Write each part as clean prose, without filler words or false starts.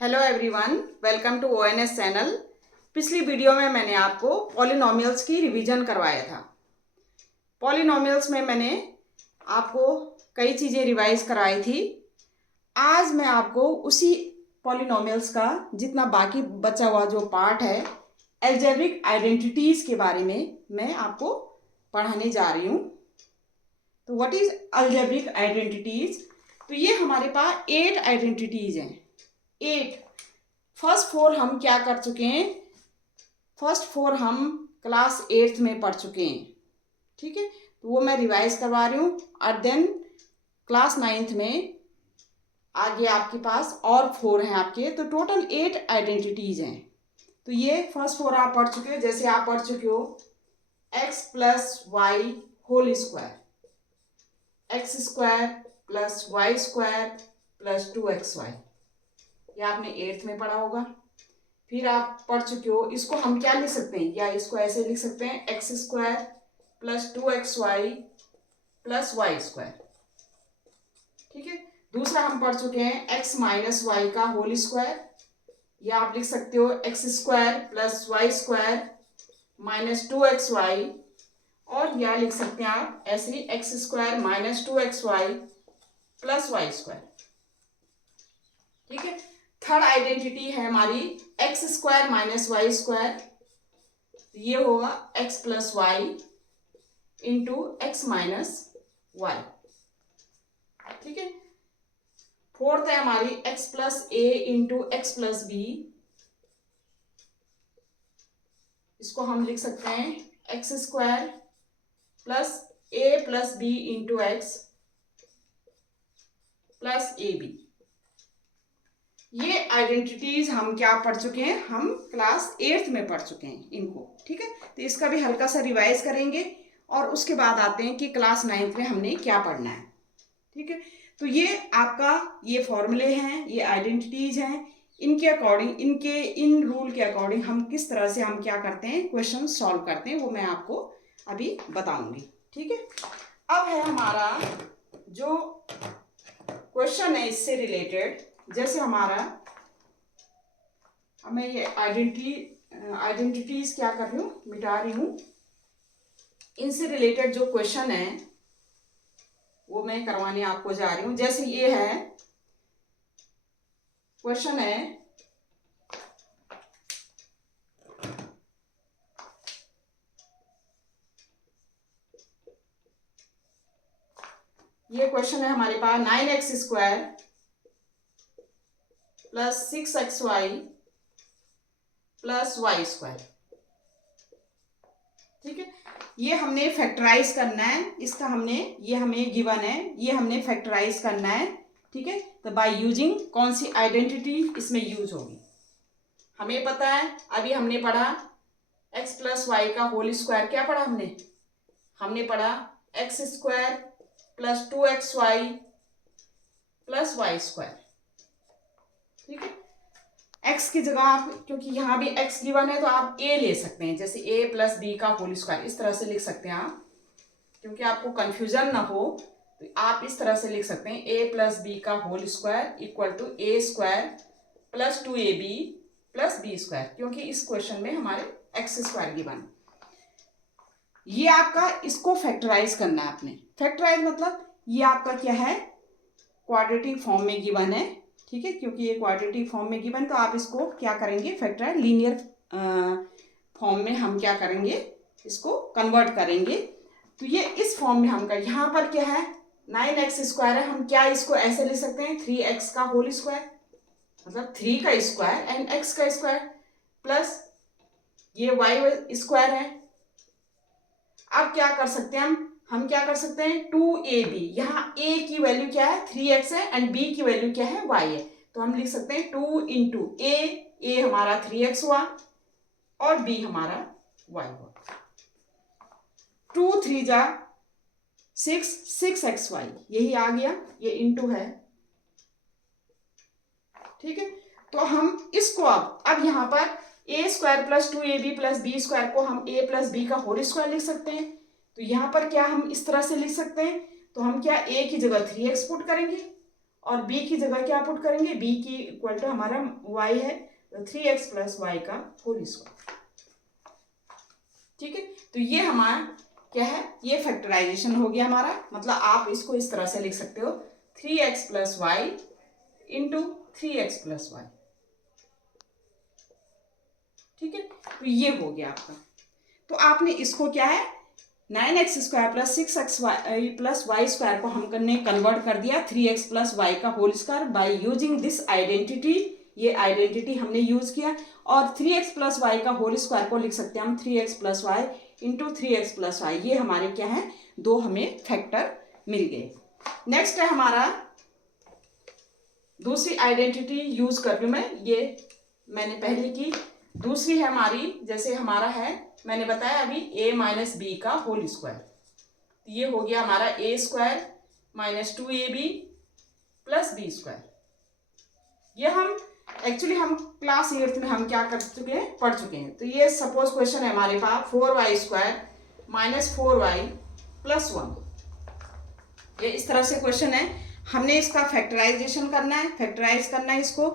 Hello everyone, welcome to ONS channel. पिछली video में मैंने आपको पॉलिनोमियल्स की रिवीजन करवाया था। पॉलिनोमियल्स में मैंने आपको कई चीज़ें रिवाइज करवाई थी। आज मैं आपको उसी पॉलिनोमियल्स का जितना बाकी बचा हुआ जो पार्ट है, एल्जेब्रिक आइडेंटिटीज़ के बारे में मैं आपको पढ़ाने जा रही हूँ। तो व्हाट इज अलजेब्रिक आइडेंटिटीज़? तो ये हमारे पास 8 आइडेंटिटीज़ हैं। 8। फर्स्ट 4 हम क्या कर चुके हैं? फर्स्ट 4 हम क्लास 8th में पढ़ चुके हैं, ठीक है। तो वो मैं रिवाइज करवा रही हूँ। और देन क्लास 9th में आगे आपके पास और 4 हैं आपके, तो टोटल 8 आइडेंटिटीज हैं। तो ये फर्स्ट 4 आप पढ़ चुके हो। जैसे आप पढ़ चुके हो x plus Y whole square, X square plus Y square plus 2xy, ये आपने 8th में पढ़ा होगा। फिर आप पढ़ चुके हो, इसको हम क्या लिख सकते हैं, या इसको ऐसे लिख सकते हैं x square plus 2xy plus Y square, ठीक है। दूसरा हम पढ़ चुके हैं x माइनस वाई का होल स्क्वायर, या आप लिख सकते हो X square plus Y square minus 2xy, और या लिख सकते हैं आप ऐसे X square minus 2xy plus Y square, ठीक है। थर्ड आइडेंटिटी है हमारी X square minus Y square, ये होगा X plus Y into x minus Y, ठीक है। फोर्थ है हमारी X plus A into x plus B, इसको हम लिख सकते हैं x square plus A plus B into x plus A B. ये आइडेंटिटीज हम क्या पढ़ चुके हैं? हम क्लास 8th में पढ़ चुके हैं इनको, ठीक है। तो इसका भी हल्का सा रिवाइज करेंगे और उसके बाद आते हैं कि क्लास 9th में हमने क्या पढ़ना है, ठीक है। तो ये आपका ये फॉर्मूले हैं, ये आइडेंटिटीज हैं। इनके अकॉर्डिंग, इनके इन रूल के अकॉर्डिंग हम किस तरह से हम क्या करते हैं, क्वेश्चन सॉल्व करते हैं, वो मैं आपको अभी बताऊंगी, ठीक है। अब है हमारा जो क्वेश्चन है इससे रिलेटेड, जैसे हमारा, अब मैं ये आइडेंटिटीज क्या कर रही हूँ, मिटा रही हूँ। इनसे रिलेटेड जो क्वेश्चन है वो मैं करवाने आपको जा रही हूँ। जैसे ये है क्वेश्चन है, ये क्वेश्चन है हमारे पास 9x square plus 6xy plus Y square, ठीक है। ये हमने फैक्टराइज करना है, इसका हमने, ये हमें गिवन है, ये हमने फैक्टराइज करना है, ठीक है। तो बाय यूजिंग कौन सी आइडेंटिटी इसमें यूज होगी, हमें पता है। अभी हमने पढ़ा x प्लस वाई का होल स्क्वायर, क्या पढ़ा हमने? हमने पढ़ा X square plus 2xy plus Y square, ठीक है। x की जगह आप, क्योंकि यहाँ भी x गिवन है, तो आप a ले सकते हैं, जैसे a प्लस बी का होल स्क्वायर, इस तरह से लिख सकते हैं आप, क्योंकि आपको कंफ्यूजन ना हो तो आप इस तरह से लिख सकते हैं a प्लस बी का whole square equal to a square plus 2ab plus B square, क्योंकि इस क्वेश्चन में हमारे एक्स स्क्वायर गिवन। ये आपका, इसको फैक्टराइज करना है आपने। फैक्टराइज मतलब ये आपका क्या है, क्वाड्रेटिक फॉर्म में गिवन है, ठीक है। क्योंकि ये क्वाड्रेटिक फॉर्म में गिवन, तो आप इसको क्या करेंगे, फैक्टराइज लीनियर फॉर्म में हम क्या करेंगे, इसको कन्वर्ट करेंगे। तो ये इस फॉर्म में हम कर, यहाँ पर क्या है 9x स्क्वायर है, हम क्या इसको ऐसे लिख सकते हैं 3x का होल स्क्वायर, मतलब 3 का स्क्वायर एंड x का स्क्वायर प्लस ये y स्क्वायर है। अब क्या कर सकते हैं हम क्या कर सकते हैं 2ab, यहाँ a की वैल्यू क्या है 3x है एंड b की वैल्यू क्या है y है, तो हम लिख सकते हैं 2 इंटू a हमारा 3x हुआ और b हमारा y हुआ। 2 3 जा 6, 6xy, यही आ गया, ये इंटू है, ठीक है। तो हम इसको अब यहाँ पर a square plus 2ab plus B square को हम a प्लस बी का होल स्क्वायर लिख सकते हैं। तो यहाँ पर क्या हम इस तरह से लिख सकते हैं, तो हम क्या a की जगह 3x पुट करेंगे और b की जगह क्या पुट करेंगे, b की इक्वल टू हमारा y है, तो 3x प्लस वाई का होल स्क्वायर। ठीक है, तो ये हमारा क्या है, ये फैक्टराइजेशन हो गया हमारा। मतलब आप इसको इस तरह से लिख सकते हो 3x plus Y into 3x plus Y. ठीक है, तो ये हो गया आपका। तो आपने इसको क्या है 9x square plus 6x plus Y square को हम करने कन्वर्ट कर दिया 3x प्लस वाई का whole square by using this identity. ये आइडेंटिटी हमने यूज किया और 3x प्लस वाई का होल स्क्वायर को लिख सकते हैं हम 3x plus Y into 3x plus y. ये हमारे क्या है, दो हमें फैक्टर मिल गए। नेक्स्ट है हमारा दूसरी आइडेंटिटी यूज कर रही हूं मैं, ये मैंने पहले की। दूसरी है हमारी, जैसे हमारा है मैंने बताया अभी a माइनस बी का होल स्क्वायर, ये हो गया हमारा a square minus 2ab plus B square. ये हम एक्चुअली हम क्लास 8th में हम क्या कर चुके हैं, पढ़ चुके हैं। तो ये सपोज क्वेश्चन है हमारे पास 4y square minus 4y plus 1। ये इस तरह से क्वेश्चन है, हमने इसका फैक्टराइजेशन करना है, फैक्टराइज करना है इसको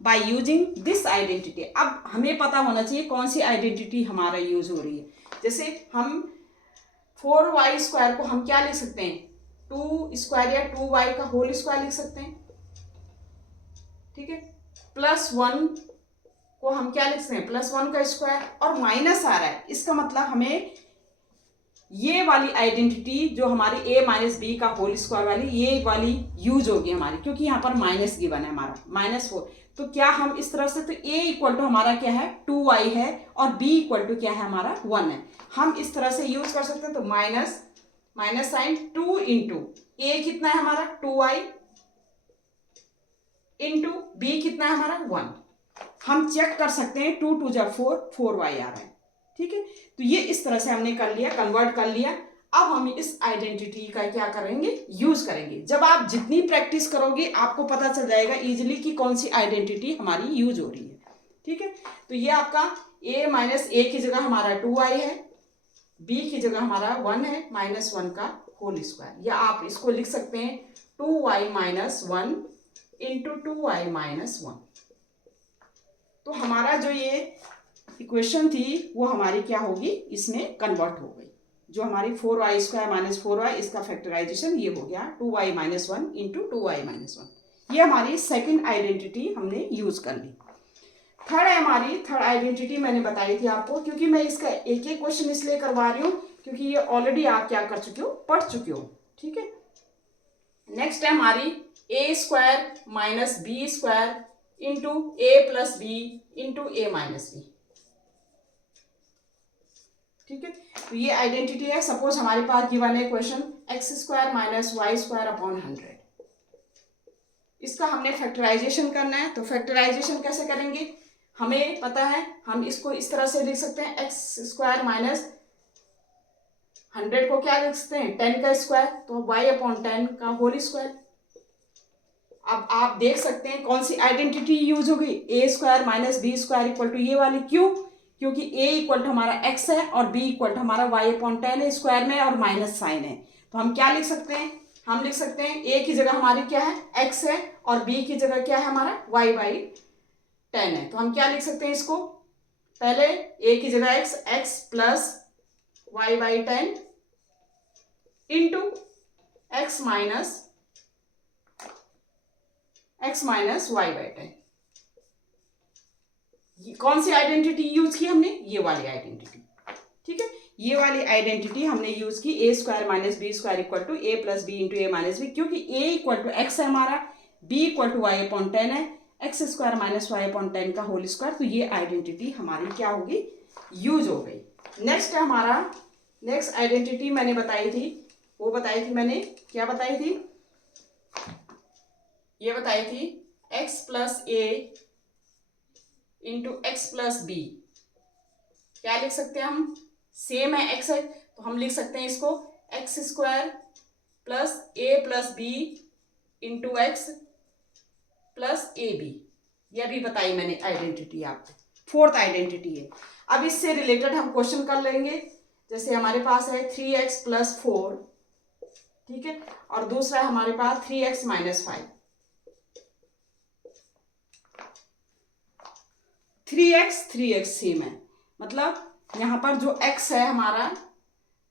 बाय यूजिंग दिस आइडेंटिटी। अब हमें पता होना चाहिए कौन सी आइडेंटिटी हमारा यूज हो रही है। जैसे हम 4y स्क्वायर को हम क्या लिख सकते हैं, 2 स्क्वायर या 2y का होल स्क्वायर लिख सकते हैं। ठीक है, प्लस 1 को हम क्या लिख सकते हैं, प्लस 1 का स्क्वायर, और माइनस आ रहा है, इसका मतलब हमें ये वाली आइडेंटिटी जो हमारी a माइनस बी का होल स्क्वायर वाली, ये वाली यूज होगी हमारी, क्योंकि यहाँ पर माइनस गिवन है हमारा -4। तो क्या हम इस तरह से, तो a इक्वल टू हमारा क्या है 2y है और b इक्वल टू क्या है हमारा 1 है। हम इस तरह से यूज कर सकते हैं। तो माइनस साइन 2 इंटू a कितना है हमारा 2y इंटू b कितना है हमारा 1। हम चेक कर सकते हैं 2 2 जा 4y आ रहा है। ठीक है, तो ये इस तरह से हमने कर लिया, कन्वर्ट कर लिया। अब हम इस आइडेंटिटी का क्या करेंगे, यूज करेंगे। जब आप जितनी प्रैक्टिस करोगे आपको पता चल जाएगा इजीली कि कौन सी आइडेंटिटी हमारी यूज हो रही है। ठीक है, तो ये आपका a माइनस a की जगह हमारा 2y है, b की जगह हमारा 1 है, -1 का होल स्क्वायर। या आप इसको लिख सकते हैं 2y minus 1 into 2y minus 1। तो हमारा जो ये इक्वेशन थी वो हमारी क्या होगी, इसमें कन्वर्ट हो गई। जो हमारी 4y स्क्वायर माइनस 4y, इसका फैक्टराइजेशन ये हो गया 2y minus 1 into 2y minus 1। ये हमारी सेकंड आइडेंटिटी हमने यूज कर ली। थर्ड है हमारी, थर्ड आइडेंटिटी मैंने बताई थी आपको, क्योंकि मैं इसका एक एक क्वेश्चन इसलिए करवा रही हूँ क्योंकि ये ऑलरेडी आप क्या कर चुके हो, पढ़ चुके हो। ठीक है, नेक्स्ट है हमारी a square minus b square into a plus B into a minus b. ठीक है, तो ये आइडेंटिटी है। सपोज हमारे पास गिवन है question x square minus Y square upon 100। इसका हमने फैक्टराइजेशन करना है। तो फैक्टराइजेशन कैसे करेंगे, हमें पता है, हम इसको इस तरह से लिख सकते हैं एक्स स्क्वायर माइनस 100 को क्या लिख सकते हैं 10 का स्क्वायर, तो वाई अपॉन 10 का होल स्क्वायर। अब आप देख सकते हैं कौन सी आइडेंटिटी यूज होगी, a square minus b square equal to ये वाली। क्यों, क्योंकि a इक्वल टू हमारा x है और b इक्वल टू हमारा y अपॉन 10 है, स्क्वायर में और माइनस साइन है। तो हम क्या लिख सकते हैं, हम लिख सकते हैं a की जगह हमारी क्या है x है और b की जगह क्या है हमारा y बाई 10 है। तो हम क्या लिख सकते हैं इसको, पहले a की जगह x plus y by 10 into x minus y by 10। कौन सी आइडेंटिटी यूज की हमने, ये वाली आइडेंटिटी। ठीक है, ये वाली आइडेंटिटी हमने यूज की a square minus b square equal to a plus B into a minus b. क्योंकि a इक्वल टू x है हमारा, b equal to y upon 10 है, x square minus y upon 10 का होल स्क्वायर। तो ये identity हमारी क्या होगी, यूज हो गई। नेक्स्ट है हमारा, नेक्स्ट आइडेंटिटी मैंने बताई थी, वो बताई थी मैंने, क्या बताई थी, ये बताई थी x plus a into x plus b. क्या लिख सकते हैं हम, सेम है x है तो हम लिख सकते हैं इसको x square plus a plus B into x plus A b. यह भी बताई मैंने आइडेंटिटी आपको, फोर्थ आइडेंटिटी है। अब इससे रिलेटेड हम क्वेश्चन कर लेंगे। जैसे हमारे पास है 3x प्लस 4, ठीक है, और दूसरा है हमारे पास 3x माइनस 5। 3x सेम है, मतलब यहाँ पर जो x है हमारा,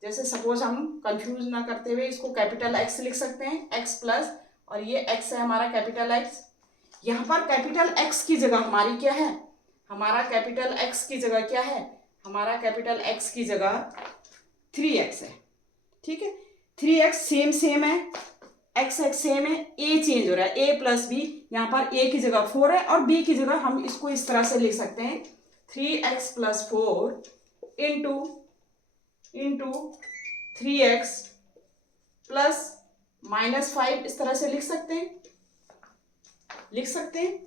जैसे सपोज हम कंफ्यूज ना करते हुए इसको कैपिटल X लिख सकते हैं, x प्लस, और ये x है हमारा कैपिटल X। यहाँ पर कैपिटल X की जगह हमारी क्या है, हमारा कैपिटल X की जगह क्या है, हमारा कैपिटल X की जगह 3x है। ठीक है, 3x सेम है, x सेम है, a चेंज हो रहा है, a प्लस बी, यहाँ पर a की जगह 4 है और b की जगह हम इसको इस तरह से लिख सकते हैं 3x plus 4 into 3x plus -5, इस तरह से लिख सकते हैं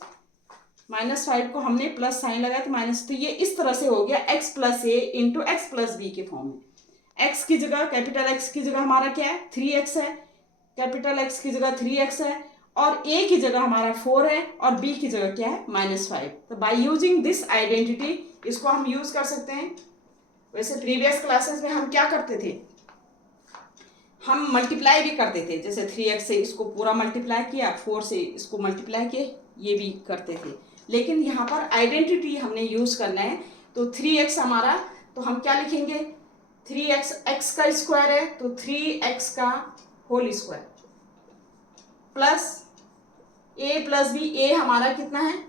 -5 को हमने प्लस साइन लगाया तो माइनस, तो ये इस तरह से हो गया x plus A into x plus B के फॉर्म में। x की जगह, कैपिटल X की जगह हमारा क्या है 3x है, कैपिटल X की जगह 3x है, और a की जगह हमारा 4 है और b की जगह क्या है -5। तो बाय यूजिंग दिस आइडेंटिटी, इसको हम यूज कर सकते हैं। वैसे प्रीवियस क्लासेस में हम क्या करते थे, हम मल्टीप्लाई भी करते थे, जैसे 3x से इसको पूरा मल्टीप्लाई किया, 4 से इसको मल्टीप्लाई किए, ये भी करते थे। लेकिन यहाँ पर आइडेंटिटी हमने यूज करना है, तो 3x हमारा, तो हम क्या लिखेंगे 3x, x का स्क्वायर है तो 3x का whole square plus a plus b, a हमारा कितना है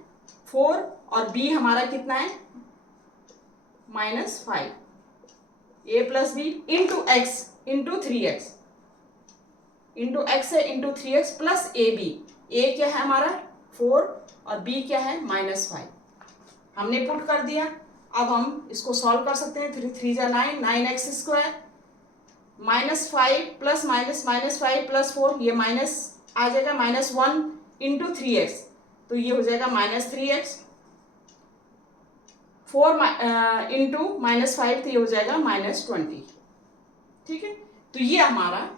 4 और b हमारा कितना है -5, a plus B into x into 3x, into x है into 3x plus A b, a क्या है हमारा 4 और b क्या है -5, हमने पुट कर दिया। अब हम इसको सॉल्व कर सकते हैं, 3 3 जा 9, 9x स्क्वायर -5 प्लस -5 प्लस 4, ये माइनस आ जाएगा -1 इंटू 3x, तो ये हो जाएगा -3x, 4 इंटू -5 तो ये हो जाएगा -20। ठीक है, तो ये हमारा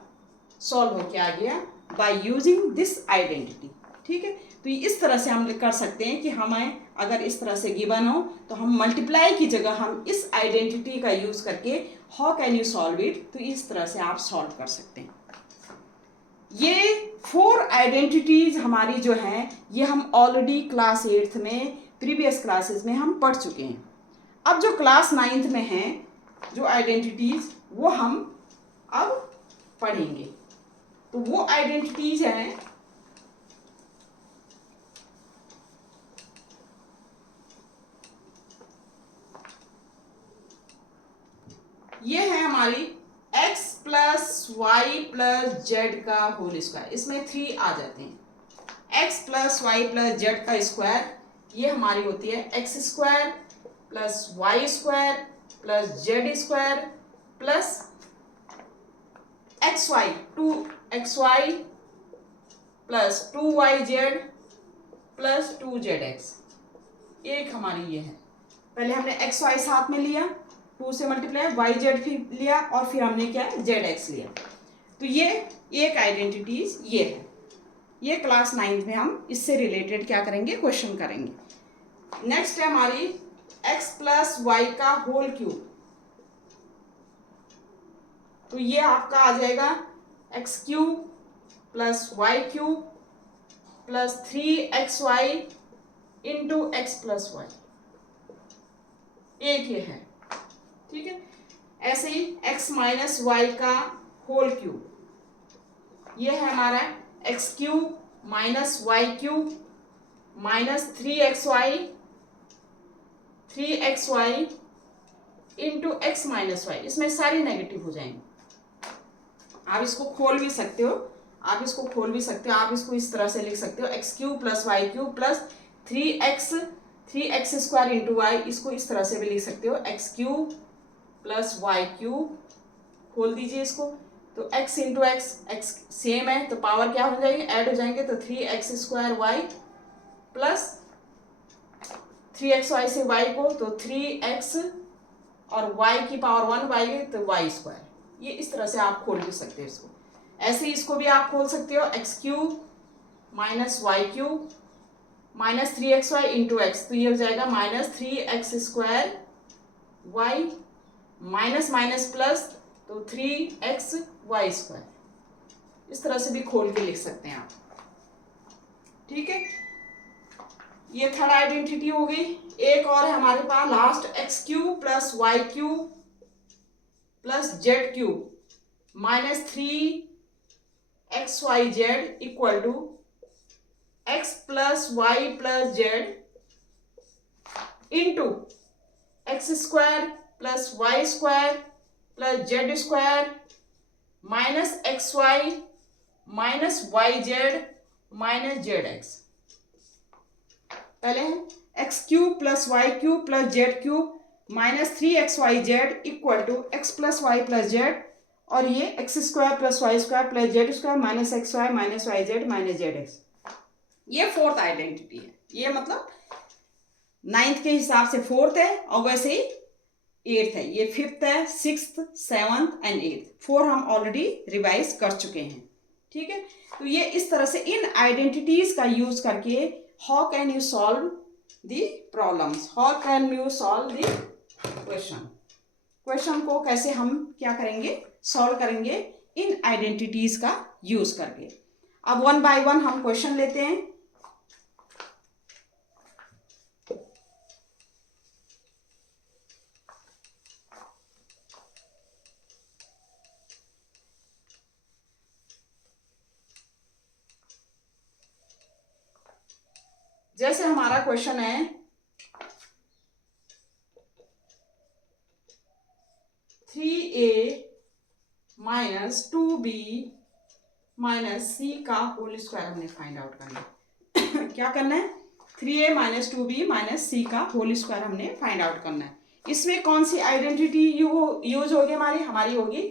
सॉल्व होके आ गया बाय यूजिंग दिस आइडेंटिटी। ठीक है, तो इस तरह से हम कर सकते हैं कि हमें अगर इस तरह से गिवन हो तो हम मल्टीप्लाई की जगह हम इस आइडेंटिटी का यूज करके how can you solve it, तो इस तरह से आप सॉल्व कर सकते हैं। ये 4 आइडेंटिटीज हमारी जो हैं ये हम ऑलरेडी क्लास 8th में प्रीवियस क्लासेस में हम पढ़ चुके हैं। अब जो क्लास 9th में हैं जो आइडेंटिटीज वो हम अब पढ़ेंगे, तो वो आइडेंटिटीज हैं ये है हमारी x plus y plus z का होल स्क्वायर, इसमें 3 आ जाते हैं। x plus y plus z का स्क्वायर, ये हमारी होती है x square plus Y square plus z square plus x y 2xy plus 2yz plus 2zx, एक हमारी ये है। पहले हमने एक्स वाई साथ में लिया, 2 से मल्टीप्लाई, वाई जेड फिर लिया और फिर हमने क्या है जेड एक्स लिया, तो ये एक आइडेंटिटीज ये है। ये क्लास 9th में हम इससे रिलेटेड क्या करेंगे, क्वेश्चन करेंगे। नेक्स्ट है हमारी x प्लस वाई का होल क्यूब, तो ये आपका आ जाएगा x cube plus y cube plus 3xy into x plus y, एक ये है। ठीक है, ऐसे ही x माइनस वाई का होल क्यूब, ये है हमारा x cube minus y cube minus 3xy into x minus y, इसमें सारी नेगेटिव हो जाएंगे। आप इसको खोल भी सकते हो, आप इसको इस तरह से लिख सकते हो x cube plus y cube plus 3x square into y, इसको इस तरह से भी लिख सकते हो x cube plus y cube, खोल दीजिए इसको, तो x इंटू एक्स सेम है तो पावर क्या हो जाएगी, ऐड हो जाएंगे, तो 3x square Y plus 3xy से y को तो 3x और y की पावर 1 y तो y स्क्वायर, ये इस तरह से आप खोल भी सकते हो इसको। ऐसे ही इसको भी आप खोल सकते हो x cube minus y cube minus 3xy into x, तो ये हो जाएगा minus 3x square y minus minus plus तो 3xy स्क्वायर, इस तरह से भी खोल के लिख सकते हैं आप। ठीक है, ये थर्ड आइडेंटिटी हो गई। एक और है हमारे पास last, x cube plus y cube plus z cube minus 3xyz equal to x plus y plus z into x square plus Y square plus z square minus x y minus y z minus z x. पहले है x cube plus y cube plus z cube minus 3xyz equal to x plus y plus z, और ये x square plus Y square plus z square minus x y minus y z minus z x. ये fourth identity है। ये मतलब ninth के हिसाब से fourth है और वैसे ही एट्थ है। ये फिफ्थ है, sixth, seventh and eighth. Four हम ऑलरेडी रिवाइज कर चुके हैं। ठीक है, तो ये इस तरह से इन आइडेंटिटीज का यूज करके how can you solve the problems, how can you solve the question को कैसे हम क्या करेंगे, सॉल्व करेंगे इन आइडेंटिटीज का यूज करके। अब वन बाय वन हम क्वेश्चन लेते हैं। जैसे हमारा क्वेश्चन है 3a minus 2b minus c का होल स्क्वायर हमने फाइंड आउट करना है। क्या करना है, 3a minus 2b minus c का होल स्क्वायर हमने फाइंड आउट करना है। इसमें कौन सी आइडेंटिटी यूज होगी, हमारी होगी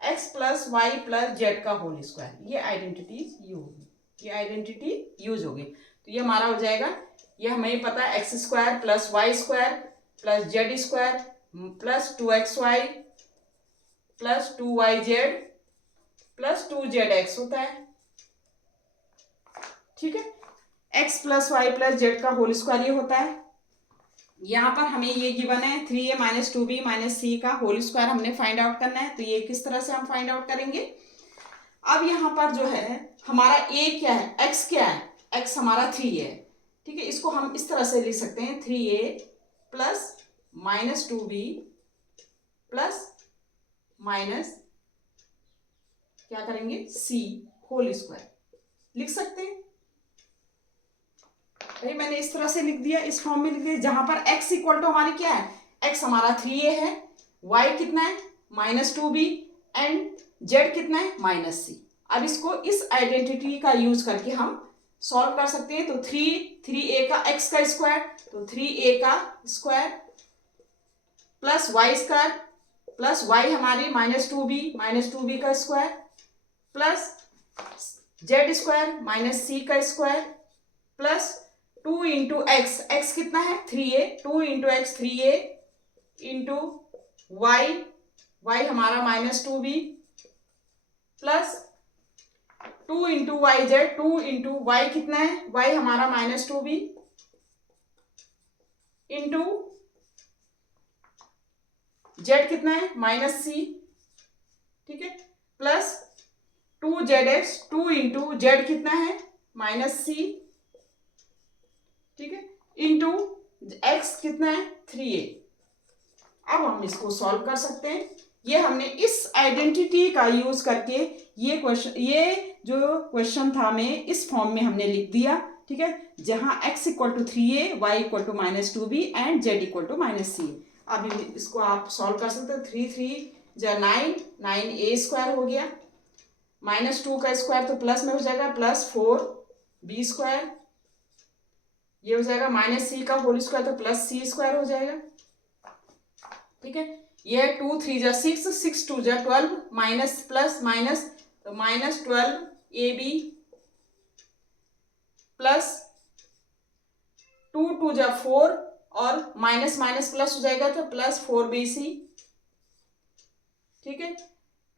x plus y plus z का होल स्क्वायर। ये आइडेंटिटी यूज होगी। तो ये हमारा हो जाएगा, ये हमें पता है x square plus Y square plus z square plus 2xy plus 2yz plus 2zx होता है। ठीक है, x plus y plus z का होल स्क्वायर ये होता है। यहाँ पर हमें ये गिवन है 3a minus 2b minus c का होल स्क्वायर हमने फाइंड आउट करना है। तो ये किस तरह से हम फाइंड आउट करेंगे। अब यहाँ पर जो है हमारा a क्या है, x क्या है, x हमारा 3 है। ठीक है, इसको हम इस तरह से लिख सकते हैं 3a plus minus 2b plus minus क्या करेंगे c होल स्क्वायर लिख सकते हैं। भाई मैंने इस तरह से लिख दिया, इस फॉर्म में लिख दिया, जहां पर x इक्वल टू हमारी क्या है, x हमारा 3a है, y कितना है माइनस 2b एंड z कितना है माइनस c। अब इसको इस आइडेंटिटी का यूज करके हम सॉल्व कर सकते हैं। तो 3a का x का स्क्वायर, तो 3a का square plus Y square plus y हमारी माइनस 2b का square plus z square minus c का square plus 2 into x, x कितना है 3a, 2 into x 3a into y हमारा minus 2b plus 2 into y z, 2 into y कितना है, y हमारा minus 2b into z कितना है माइनस c। ठीक है, प्लस 2zx, 2 इंटू जेड कितना है माइनस c। ठीक है, इंटू x कितना है 3a। अब हम इसको सॉल्व कर सकते हैं। ये हमने इस आइडेंटिटी का यूज करके ये जो क्वेश्चन था हमें इस फॉर्म में हमने लिख दिया। ठीक है, जहां x equal to 3a, y equal to minus 2b and z equal to minus c। अब इसको आप सॉल्व कर सकते हो। 3 3 जा 9, 9a स्क्वायर हो गया, माइनस 2 का स्क्वायर तो प्लस में हो जाएगा प्लस 4b स्क्वायर, ये हो जाएगा माइनस c का होल स्क्वायर तो प्लस c स्क्वायर हो जाएगा। ठीक है, ये 2 3 जा 6, 6 2 जा 12 माइनस प्लस माइनस तो माइनस 12ab प्लस 2 2 जा 4 और माइनस माइनस प्लस हो जाएगा तो प्लस 4bc। ठीक है,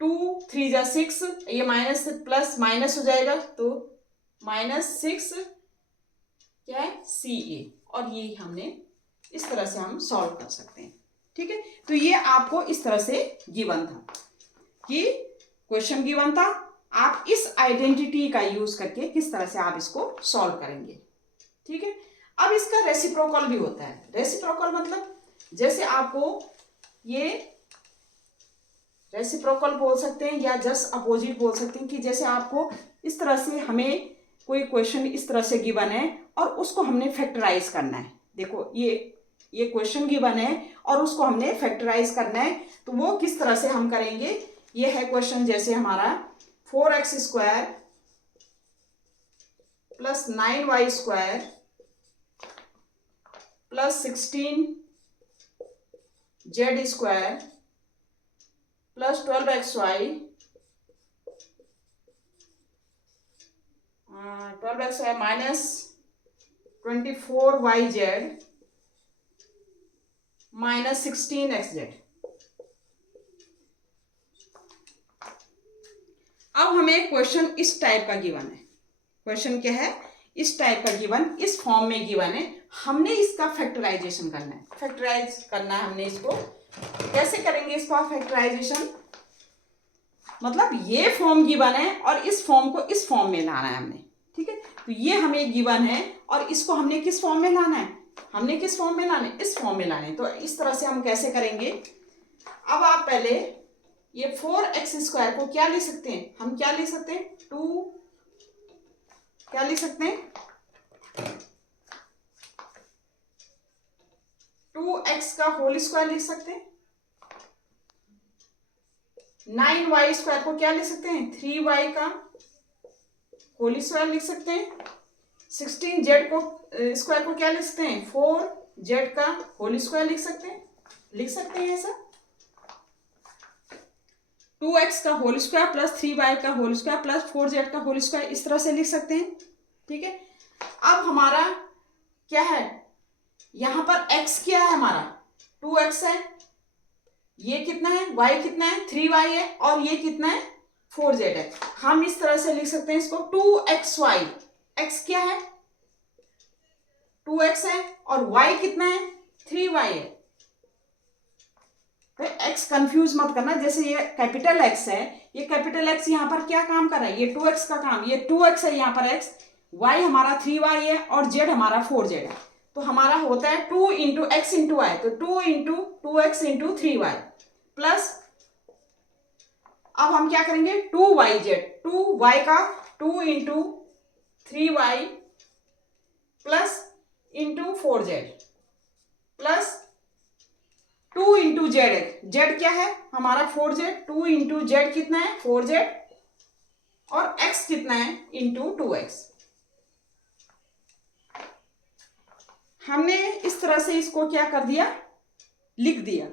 2 3 जा 6, ये माइनस प्लस माइनस हो जाएगा तो माइनस 6 क्या है ca, और ये हमने इस तरह से हम सॉल्व कर सकते हैं। ठीक है, तो ये आपको इस तरह से गिवन था कि क्वेश्चन गिवन था, आप इस आइडेंटिटी का यूज करके किस तरह से आप इसको सॉल्व करेंगे। ठीक है, अब इसका रेसिप्रोकल भी होता है। रेसिप्रोकल मतलब जैसे आपको ये रेसिप्रोकल बोल सकते हैं या जस्ट अपोजिट बोल सकते हैं कि जैसे आपको इस तरह से हमें कोई क्वेश्चन इस तरह से गिवन है और उसको हमने फैक्टराइज करना है। देखो ये क्वेश्चन गिवन है और उसको हमने फैक्टराइज करना है, तो वो किस तरह से हम करेंगे। ये है क्वेश्चन जैसे हमारा 4x² plus 9y² plus 16z² plus 12xy minus 24yz minus 16xz। अब हमें क्वेश्चन इस टाइप का गिवन है। क्वेश्चन क्या है, इस टाइप का गिवन, इस फॉर्म में गिवन है। हमने इसका फैक्टराइजेशन करना है। फैक्टराइज करना है हमने इसको। कैसे करेंगे इसका फैक्टराइजेशन, मतलब ये फॉर्म गिवन है और इस फॉर्म को इस फॉर्म में लाना है हमने। ठीक है, तो ये हमें गिवन है और इसको हमने किस फॉर्म में लाना है, हमने किस फॉर्म में लाना है, इस फॉर्म में लाना है। तो इस तरह से हम कैसे करेंगे। अब आप पहले ये 4x² को क्या लिख सकते हैं, हम क्या लिख सकते हैं, 2 क्या लिख सकते हैं, 2x का होल स्क्वायर लिख सकते हैं। 9y² को क्या लिख सकते हैं, 3y का होल स्क्वायर लिख सकते हैं। 16z को स्क्वायर को क्या लिख सकते हैं, 4z का होल स्क्वायर लिख सकते हैं ऐसा। 2x का होल स्क्वायर प्लस 3y का होल स्क्वायर प्लस 4z का होल स्क्वायर, इस तरह से लिख सकते हैं। ठीक है, अब हमारा क्या है, यहां पर x क्या है, हमारा 2x है, ये कितना है, y कितना है, 3y है, और ये कितना है, 4z है। हम इस तरह से लिख सकते हैं इसको 2xy। x क्या है, 2x है, और y कितना है, 3y है। तो x कंफ्यूज मत करना। जैसे ये कैपिटल X है, ये कैपिटल X यहाँ पर क्या काम कर रहा है, ये 2x का काम, ये 2x है यहाँ पर x, y हमारा 3y है और z हमारा 4z है। तो हमारा होता है 2 इंटू एक्स इंटू वाई, तो 2 into 2x into 3y plus, अब हम क्या करेंगे 2yz, 2y का 2 into 3y plus into 4z plus 2 into Z, Z क्या है हमारा 4z, 2 इंटू जेड कितना है 4z और x कितना है इंटू 2x। हमने इस तरह से इसको क्या कर दिया, लिख दिया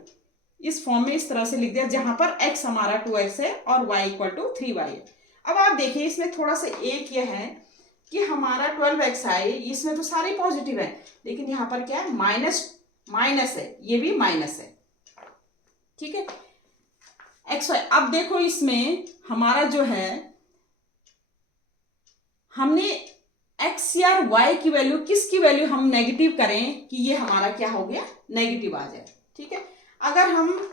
इस फॉर्म में, इस तरह से लिख दिया जहां पर x हमारा 2x है और y इक्वल टू 3y है। अब आप देखिए इसमें थोड़ा सा एक यह है कि हमारा 12x है, इसमें तो सारे पॉजिटिव है, लेकिन यहाँ पर क्या है माइनस है, ये भी माइनस है। ठीक है, xy। अब देखो इसमें हमारा जो है, हमने x या y की वैल्यू, किसकी वैल्यू हम नेगेटिव करें कि ये हमारा क्या हो गया, नेगेटिव आ जाए। ठीक है, अगर हम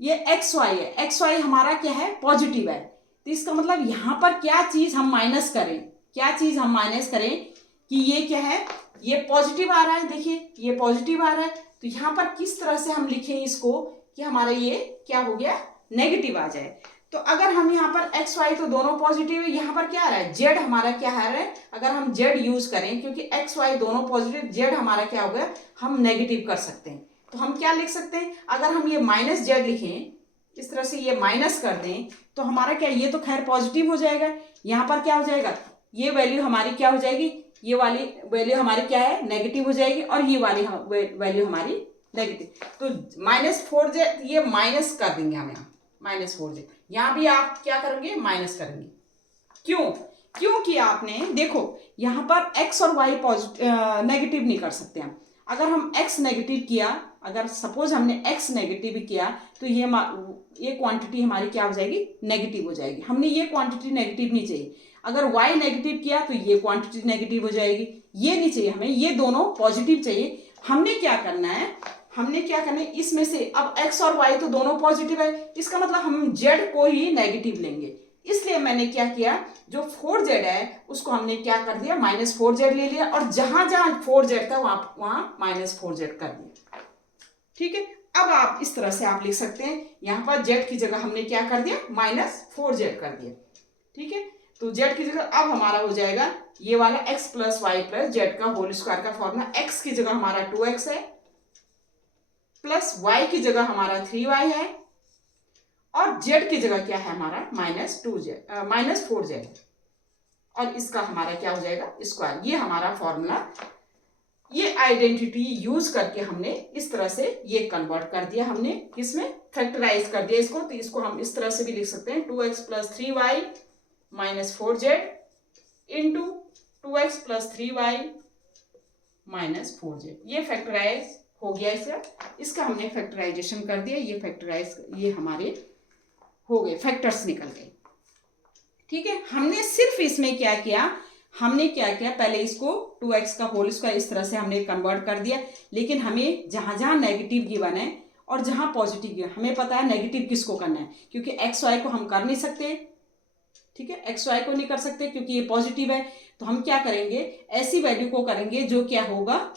ये xy है, xy हमारा क्या है पॉजिटिव है, तो इसका मतलब यहां पर क्या चीज हम माइनस करें, क्या चीज हम माइनस करें कि ये क्या है, ये पॉजिटिव आ रहा है, देखिए ये पॉजिटिव आ रहा है, तो यहां पर किस तरह से हम लिखें इसको कि हमारा ये क्या हो गया, नेगेटिव आ जाए। तो अगर हम यहाँ पर एक्स वाई तो दोनों पॉजिटिव है, यहाँ पर क्या आ रहा है जेड हमारा क्या आ रहा है, अगर हम जेड यूज करें क्योंकि एक्स वाई दोनों पॉजिटिव, जेड हमारा क्या हो गया, हम नेगेटिव कर सकते हैं। तो हम क्या लिख सकते हैं, अगर हम ये माइनस जेड लिखें, इस तरह से ये माइनस कर दें, तो हमारा क्या, ये तो खैर पॉजिटिव हो जाएगा, यहाँ पर क्या हो जाएगा, ये वैल्यू हमारी क्या हो जाएगी, ये वाली वैल्यू हमारी क्या है नेगेटिव हो जाएगी, और ये वाली वैल्यू हमारी नेगेटिव। तो -4z ये माइनस कर देंगे हम, यहाँ -4z, यहाँ भी आप क्या करोगे माइनस करेंगे। क्यों, क्योंकि आपने देखो यहाँ पर x और y पॉजिटिव नेगेटिव नहीं कर सकते हम। अगर हम x नेगेटिव किया, अगर सपोज हमने x नेगेटिव किया, तो ये क्वांटिटी हमारी क्या हो जाएगी, नेगेटिव हो जाएगी। हमने ये क्वांटिटी नेगेटिव नहीं चाहिए। अगर y नेगेटिव किया तो ये क्वांटिटी नेगेटिव हो जाएगी, ये नहीं चाहिए हमें, ये दोनों पॉजिटिव चाहिए। हमने क्या करना है, इसमें से अब x और y तो दोनों पॉजिटिव है, इसका मतलब हम z को ही नेगेटिव लेंगे। इसलिए मैंने क्या किया, जो 4z है उसको हमने क्या कर दिया, -4z ले लिया, और जहां जहां 4z था वहां वहां -4z कर दिया। ठीक है, अब आप इस तरह से आप लिख सकते हैं, यहां पर z की जगह हमने क्या कर दिया, -4z कर दिया। ठीक है, तो z की जगह अब हमारा हो जाएगा ये वाला x + y + z का होल स्क्वायर का फॉर्मूला। x की जगह हमारा 2x है, प्लस y की जगह हमारा 3y है, और z की जगह क्या है हमारा -4z, और इसका हमारा क्या हो जाएगा, स्क्वायर। ये हमारा फॉर्मूला, ये आइडेंटिटी यूज करके हमने इस तरह से ये कन्वर्ट कर दिया, हमने किसमें, फैक्टराइज कर दिया इसको। तो इसको हम इस तरह से भी लिख सकते हैं, 2x + 3y - 4z into 2x + 3y - 4z। ये फैक्टराइज हो गया इसका हमने फैक्टराइजेशन कर दिया, ये फैक्टराइज, ये हमारे हो गए, फैक्टर्स निकल गए। ठीक है, हमने सिर्फ इसमें क्या किया, हमने क्या किया, पहले इसको 2x का होल स्क्वायर इस तरह से हमने कन्वर्ट कर दिया, लेकिन हमें जहां जहां नेगेटिव गिवन है और जहां पॉजिटिव गिवन, हमें पता है नेगेटिव किसको करना है, क्योंकि एक्स वाई को हम कर नहीं सकते। ठीक है, एक्स वाई को नहीं कर सकते क्योंकि ये पॉजिटिव है, तो हम क्या करेंगे, ऐसी वैल्यू को करेंगे जो क्या होगा,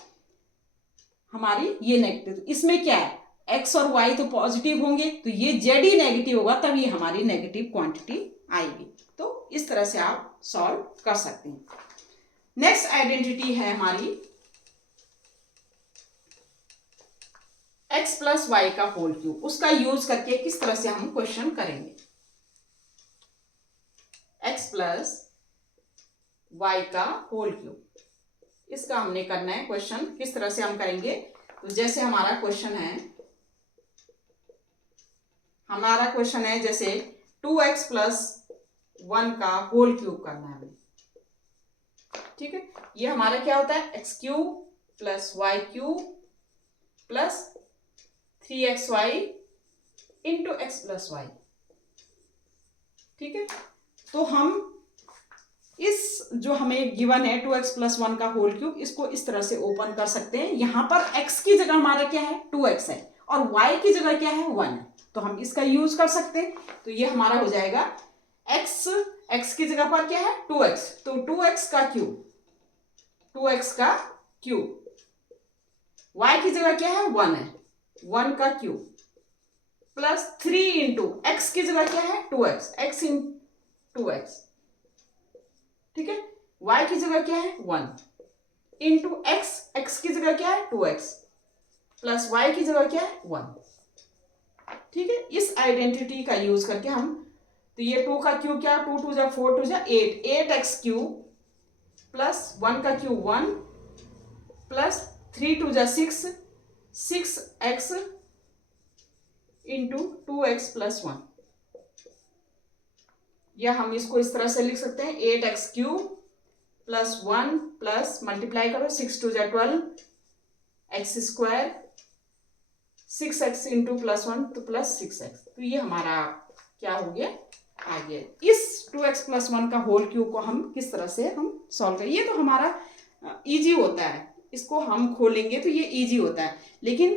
हमारी ये नेगेटिव। इसमें क्या है, एक्स और वाई तो पॉजिटिव होंगे, तो ये जेड ही नेगेटिव होगा, तब ये हमारी नेगेटिव क्वांटिटी आएगी। तो इस तरह से आप सॉल्व कर सकते हैं। नेक्स्ट आइडेंटिटी है हमारी x + y का होल क्यूब। उसका यूज करके किस तरह से हम क्वेश्चन करेंगे, x + y का होल क्यूब, इसका हमने करना है क्वेश्चन। किस तरह से हम करेंगे, तो जैसे हमारा क्वेश्चन है जैसे 2x + 1 का होल क्यूब करना है हमें। ठीक है, ये हमारा क्या होता है, x³ + y³ + 3xy into x + y। ठीक है, तो हम इस जो हमें गिवन है 2x + 1 का होल क्यूब, इसको इस तरह से ओपन कर सकते हैं। यहां पर x की जगह हमारा क्या है, 2x है, और y की जगह क्या है, 1 है, तो हम इसका यूज कर सकते हैं। तो ये हमारा हो जाएगा x की जगह पर क्या है, 2x, तो 2x का क्यूब, y की जगह क्या है, 1 है, 1 का क्यूब, प्लस 3 इंटू x की जगह क्या है, 2x, x इन 2x। ठीक है, y की जगह क्या है, 1 इंटू x की जगह क्या है, 2x, प्लस y की जगह क्या है, 1। ठीक है, इस आइडेंटिटी का यूज करके हम, तो ये 2 का क्यूब क्या, 2 2 जा 4 2 जा 8, 8x³ प्लस 1 का क्यूब 1 प्लस 3 2 जा 6, 6x इंटू 2x + 1। या हम इसको इस तरह से लिख सकते हैं, 8x³ प्लस 1 प्लस मल्टीप्लाई करो, 6 2 जा 12 x², 6x इंटू +1 तो प्लस 6x। तो ये हमारा क्या हो गया, आ गया। इस 2x + 1 का होल क्यूब को हम किस तरह से हम सॉल्व करें, ये तो हमारा इजी होता है, इसको हम खोलेंगे तो ये इजी होता है, लेकिन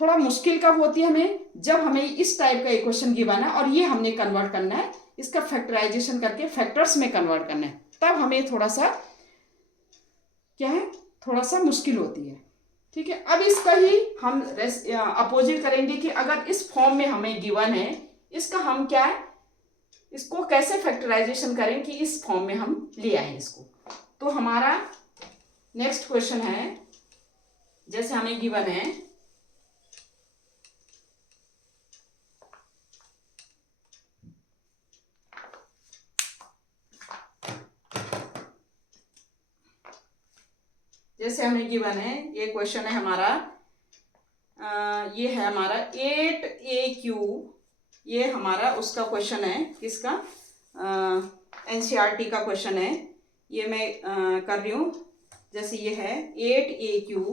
थोड़ा मुश्किल कब होती है हमें, जब हमें इस टाइप का इक्वेशन गिवन है और ये हमने कन्वर्ट करना है, इसका फैक्टराइजेशन करके फैक्टर्स में कन्वर्ट करना है, तब हमें थोड़ा सा क्या है, थोड़ा सा मुश्किल होती है। ठीक है, अब इसका ही हम अपोजिट करेंगे कि अगर इस फॉर्म में हमें गिवन है, इसका हम क्या है, इसको कैसे फैक्टराइजेशन करें कि इस फॉर्म में हम ले आए इसको। तो हमारा नेक्स्ट क्वेश्चन है, जैसे हमें गिवन है ये क्वेश्चन है हमारा, ये है हमारा 8a³, ये हमारा उसका क्वेश्चन है, किसका, NCERT का क्वेश्चन है। ये मैं कर रही हूँ, जैसे ये है 8a³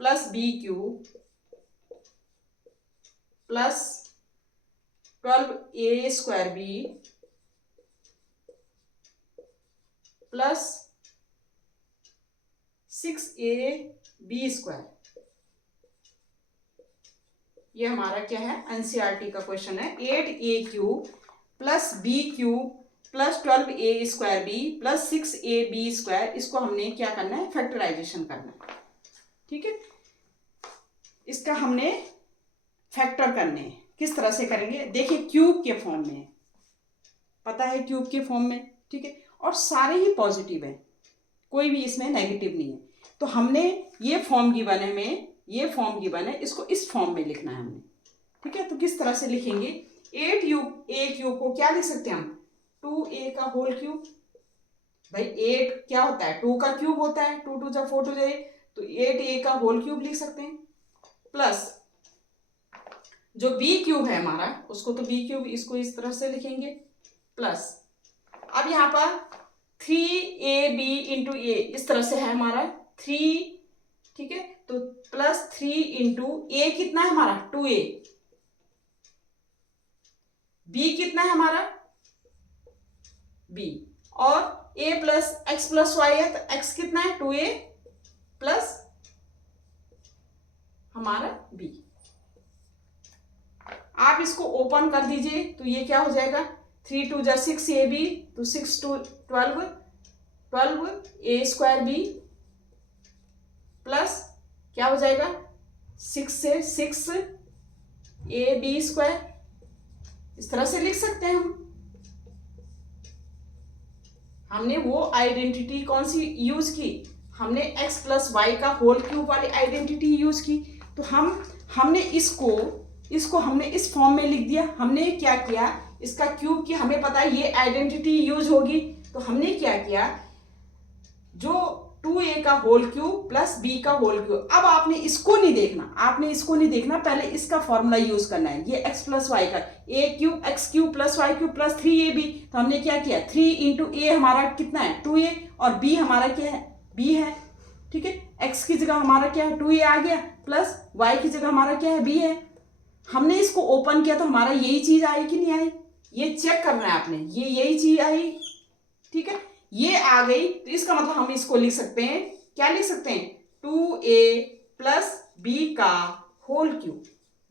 plus b³ plus 12a² plus 6ab²। ये हमारा क्या है, एनसीईआरटी का क्वेश्चन है। 8a³ plus b³ plus 12a² plus 6ab², इसको हमने क्या करना है, फैक्टराइजेशन करना है। ठीक है, इसका हमने फैक्टर करने हैं। किस तरह से करेंगे, देखिए क्यूब के फॉर्म में, पता है क्यूब के फॉर्म में। ठीक है, और सारे ही पॉजिटिव हैं, कोई भी इसमें नेगेटिव नहीं है। तो हमने ये फॉर्म गिवन है, हमें ये फॉर्म गिवन है, इसको इस फॉर्म में लिखना है हमने। ठीक है, तो किस तरह से लिखेंगे, 8a³ को क्या लिख सकते हैं हम, 2a का होल क्यूब। भाई 8 क्या होता है, 2 का क्यूब होता है, 2 2 जा 4 2 जाए, तो 8a का होल क्यूब लिख सकते हैं। प्लस जो b³ है हमारा, उसको तो b³, इसको इस तरह से लिखेंगे। प्लस अब यहाँ पर 3ab इंटू ए, इस तरह से है हमारा 3। ठीक है, तो प्लस 3 इंटू ए कितना है हमारा, 2a। b कितना है हमारा, b, और a plus x plus y है, तो x कितना है, 2a प्लस हमारा b। आप इसको ओपन कर दीजिए तो ये क्या हो जाएगा, 3 2 जा 6ab, तो 6 2 12, 12a² प्लस क्या हो जाएगा, 6 से 6ab²। इस तरह से लिख सकते हैं हम। हमने वो आइडेंटिटी कौन सी यूज की, हमने x प्लस वाई का होल क्यूब वाली आइडेंटिटी यूज की। तो हमने इसको हमने इस फॉर्म में लिख दिया। हमने क्या किया, इसका क्यूब की हमें पता है ये आइडेंटिटी यूज होगी, तो हमने क्या किया, जो 2a का होल क्यूब प्लस b का होल क्यूब। अब आपने इसको नहीं देखना, पहले इसका फॉर्मूला यूज करना है। ये x प्लस वाई का a³ x³ plus y³ plus 3ab, तो हमने क्या किया, 3 इंटू ए हमारा कितना है, 2a, और b हमारा क्या है, b है। ठीक है, x की जगह हमारा क्या है, 2a आ गया, प्लस y की जगह हमारा क्या है, b है। हमने इसको ओपन किया तो हमारा यही चीज आई कि नहीं आई, ये चेक करना है आपने, ये यही चीज आई। ठीक है, ये आ गई, तो इसका मतलब हम इसको लिख सकते हैं, क्या लिख सकते हैं, 2a प्लस b का होल क्यूब।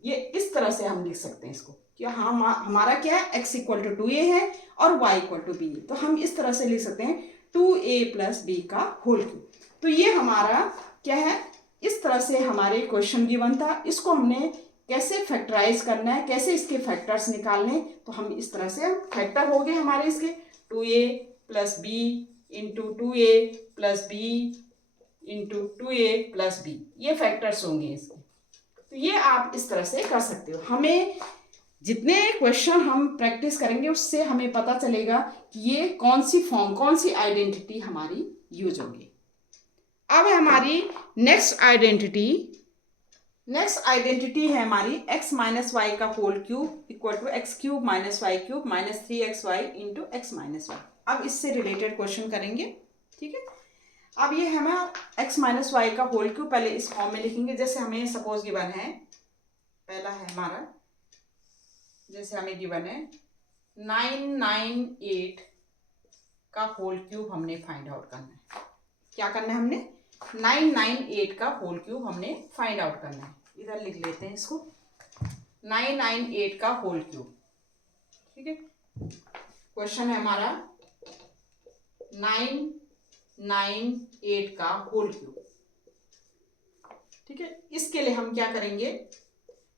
ये इस तरह से हम लिख सकते हैं इसको, कि हमारा क्या है, x इक्वल टू 2a है और y इक्वल टू b है, तो हम इस तरह से लिख सकते हैं 2a प्लस b का होल क्यूब। तो ये हमारा क्या है, इस तरह से हमारे क्वेश्चन गिवन था। इसको हमने कैसे फैक्टराइज करना है, कैसे इसके फैक्टर्स निकालने, तो हम इस तरह से, फैक्टर हो गए हमारे इसके 2a plus b into 2a plus b into 2a plus b, ये फैक्टर्स होंगे इसके। तो ये आप इस तरह से कर सकते हो। हमें जितने क्वेश्चन हम प्रैक्टिस करेंगे उससे हमें पता चलेगा कि ये कौन सी फॉर्म, कौन सी आइडेंटिटी हमारी यूज होगी। अब हमारी नेक्स्ट आइडेंटिटी है हमारी x माइनस वाई का whole cube equal to x³ minus y³ minus 3xy into x minus y. अब इससे रिलेटेड क्वेश्चन करेंगे। ठीक है, अब ये हमारा x माइनस वाई का होल क्यूब पहले इस फॉर्म में लिखेंगे। जैसे हमें सपोज गिवन है, पहला है हमारा, जैसे हमें गिवन है 998 का होल क्यूब हमने फाइंड आउट करना है। क्या करना है, हमने 998 का होल क्यूब हमने फाइंड आउट करना है। इधर लिख लेते हैं इसको, 998 का होल क्यूब। ठीक है, क्वेश्चन है हमारा 998 का होल क्यूब। ठीक है, इसके लिए हम क्या करेंगे,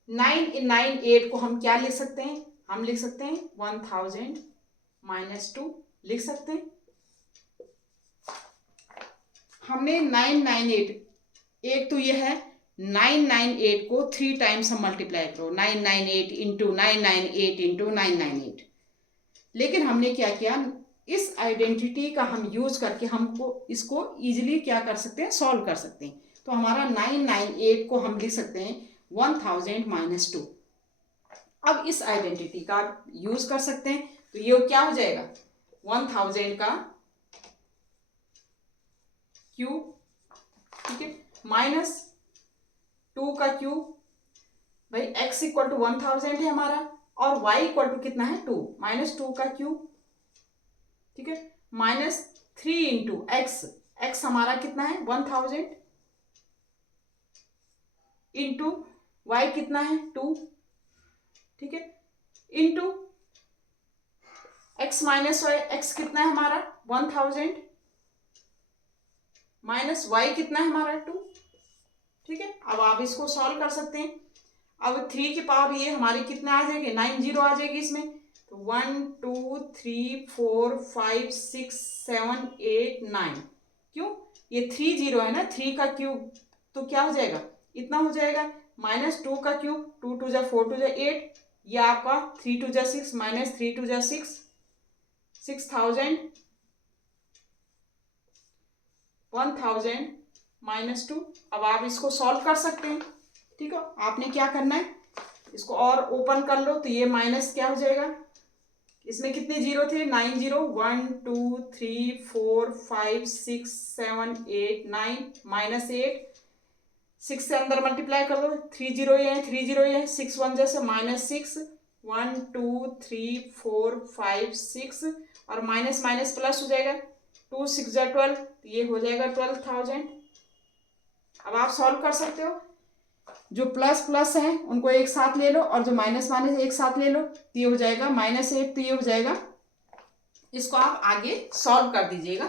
998 को हम क्या लिख सकते हैं, हम लिख सकते हैं 1000 माइनस 2 लिख सकते हैं। हमने 998, एक तो ये है 998 को 3 टाइम्स हम मल्टीप्लाई करो, 998 इंटू 998 इंटू 998। लेकिन हमने क्या किया, इस आइडेंटिटी का हम यूज करके हमको इसको इजीली क्या कर सकते हैं, सॉल्व कर सकते हैं। तो हमारा 998 को हम लिख सकते हैं 1000 माइनस 2। अब इस आइडेंटिटी का यूज कर सकते हैं, तो ये क्या हो जाएगा, 1000 का क्यूब, ठीक है, माइनस 2 का क्यूब। भाई x इक्वल टू 1000 है हमारा, और y इक्वल टू कितना है, 2, माइनस 2 का क्यूब। ठीक है, माइनस 3 इंटू एक्स, x हमारा कितना है 1000 इंटू y कितना है 2, ठीक है, into x minus y, x कितना है हमारा 1000 माइनस y कितना है हमारा 2, ठीक है। अब आप इसको सॉल्व कर सकते हैं। अब 3 की पावर ये हमारी कितना आ जाएगी 90 आ जाएगी इसमें, तो 1 2 3 4 5 6 7 8 9, क्यों ये 3 0 है ना, 3 का क्यूब तो क्या हो जाएगा इतना हो जाएगा, माइनस 2 का क्यूब 2 2 जा 4 2 जा 8, ये आपका 3 2 जा 6 माइनस 3 2 जा 6, 6000 1000 माइनस 2। अब आप इसको सॉल्व कर सकते हैं, ठीक है। आपने क्या करना है, इसको और ओपन कर लो, तो ये माइनस क्या हो जाएगा, इसमें कितने जीरो थे 9 0, 1 2 3 4 5 6 7 8 9, माइनस 8, 6 से अंदर मल्टीप्लाई कर लो, 3 0 ये है 3 0 ये है, 6 1 जैसे माइनस 6, 1 2 3 4 5 6 और माइनस माइनस प्लस हो जाएगा, 2 6 जा 12, तो ये हो जाएगा 12,000। अब आप सॉल्व कर सकते हो, जो प्लस प्लस है उनको एक साथ ले लो और जो माइनस माइनस एक साथ ले लो, तो ये हो जाएगा -8, तो ये हो जाएगा, इसको आप आगे सॉल्व कर दीजिएगा,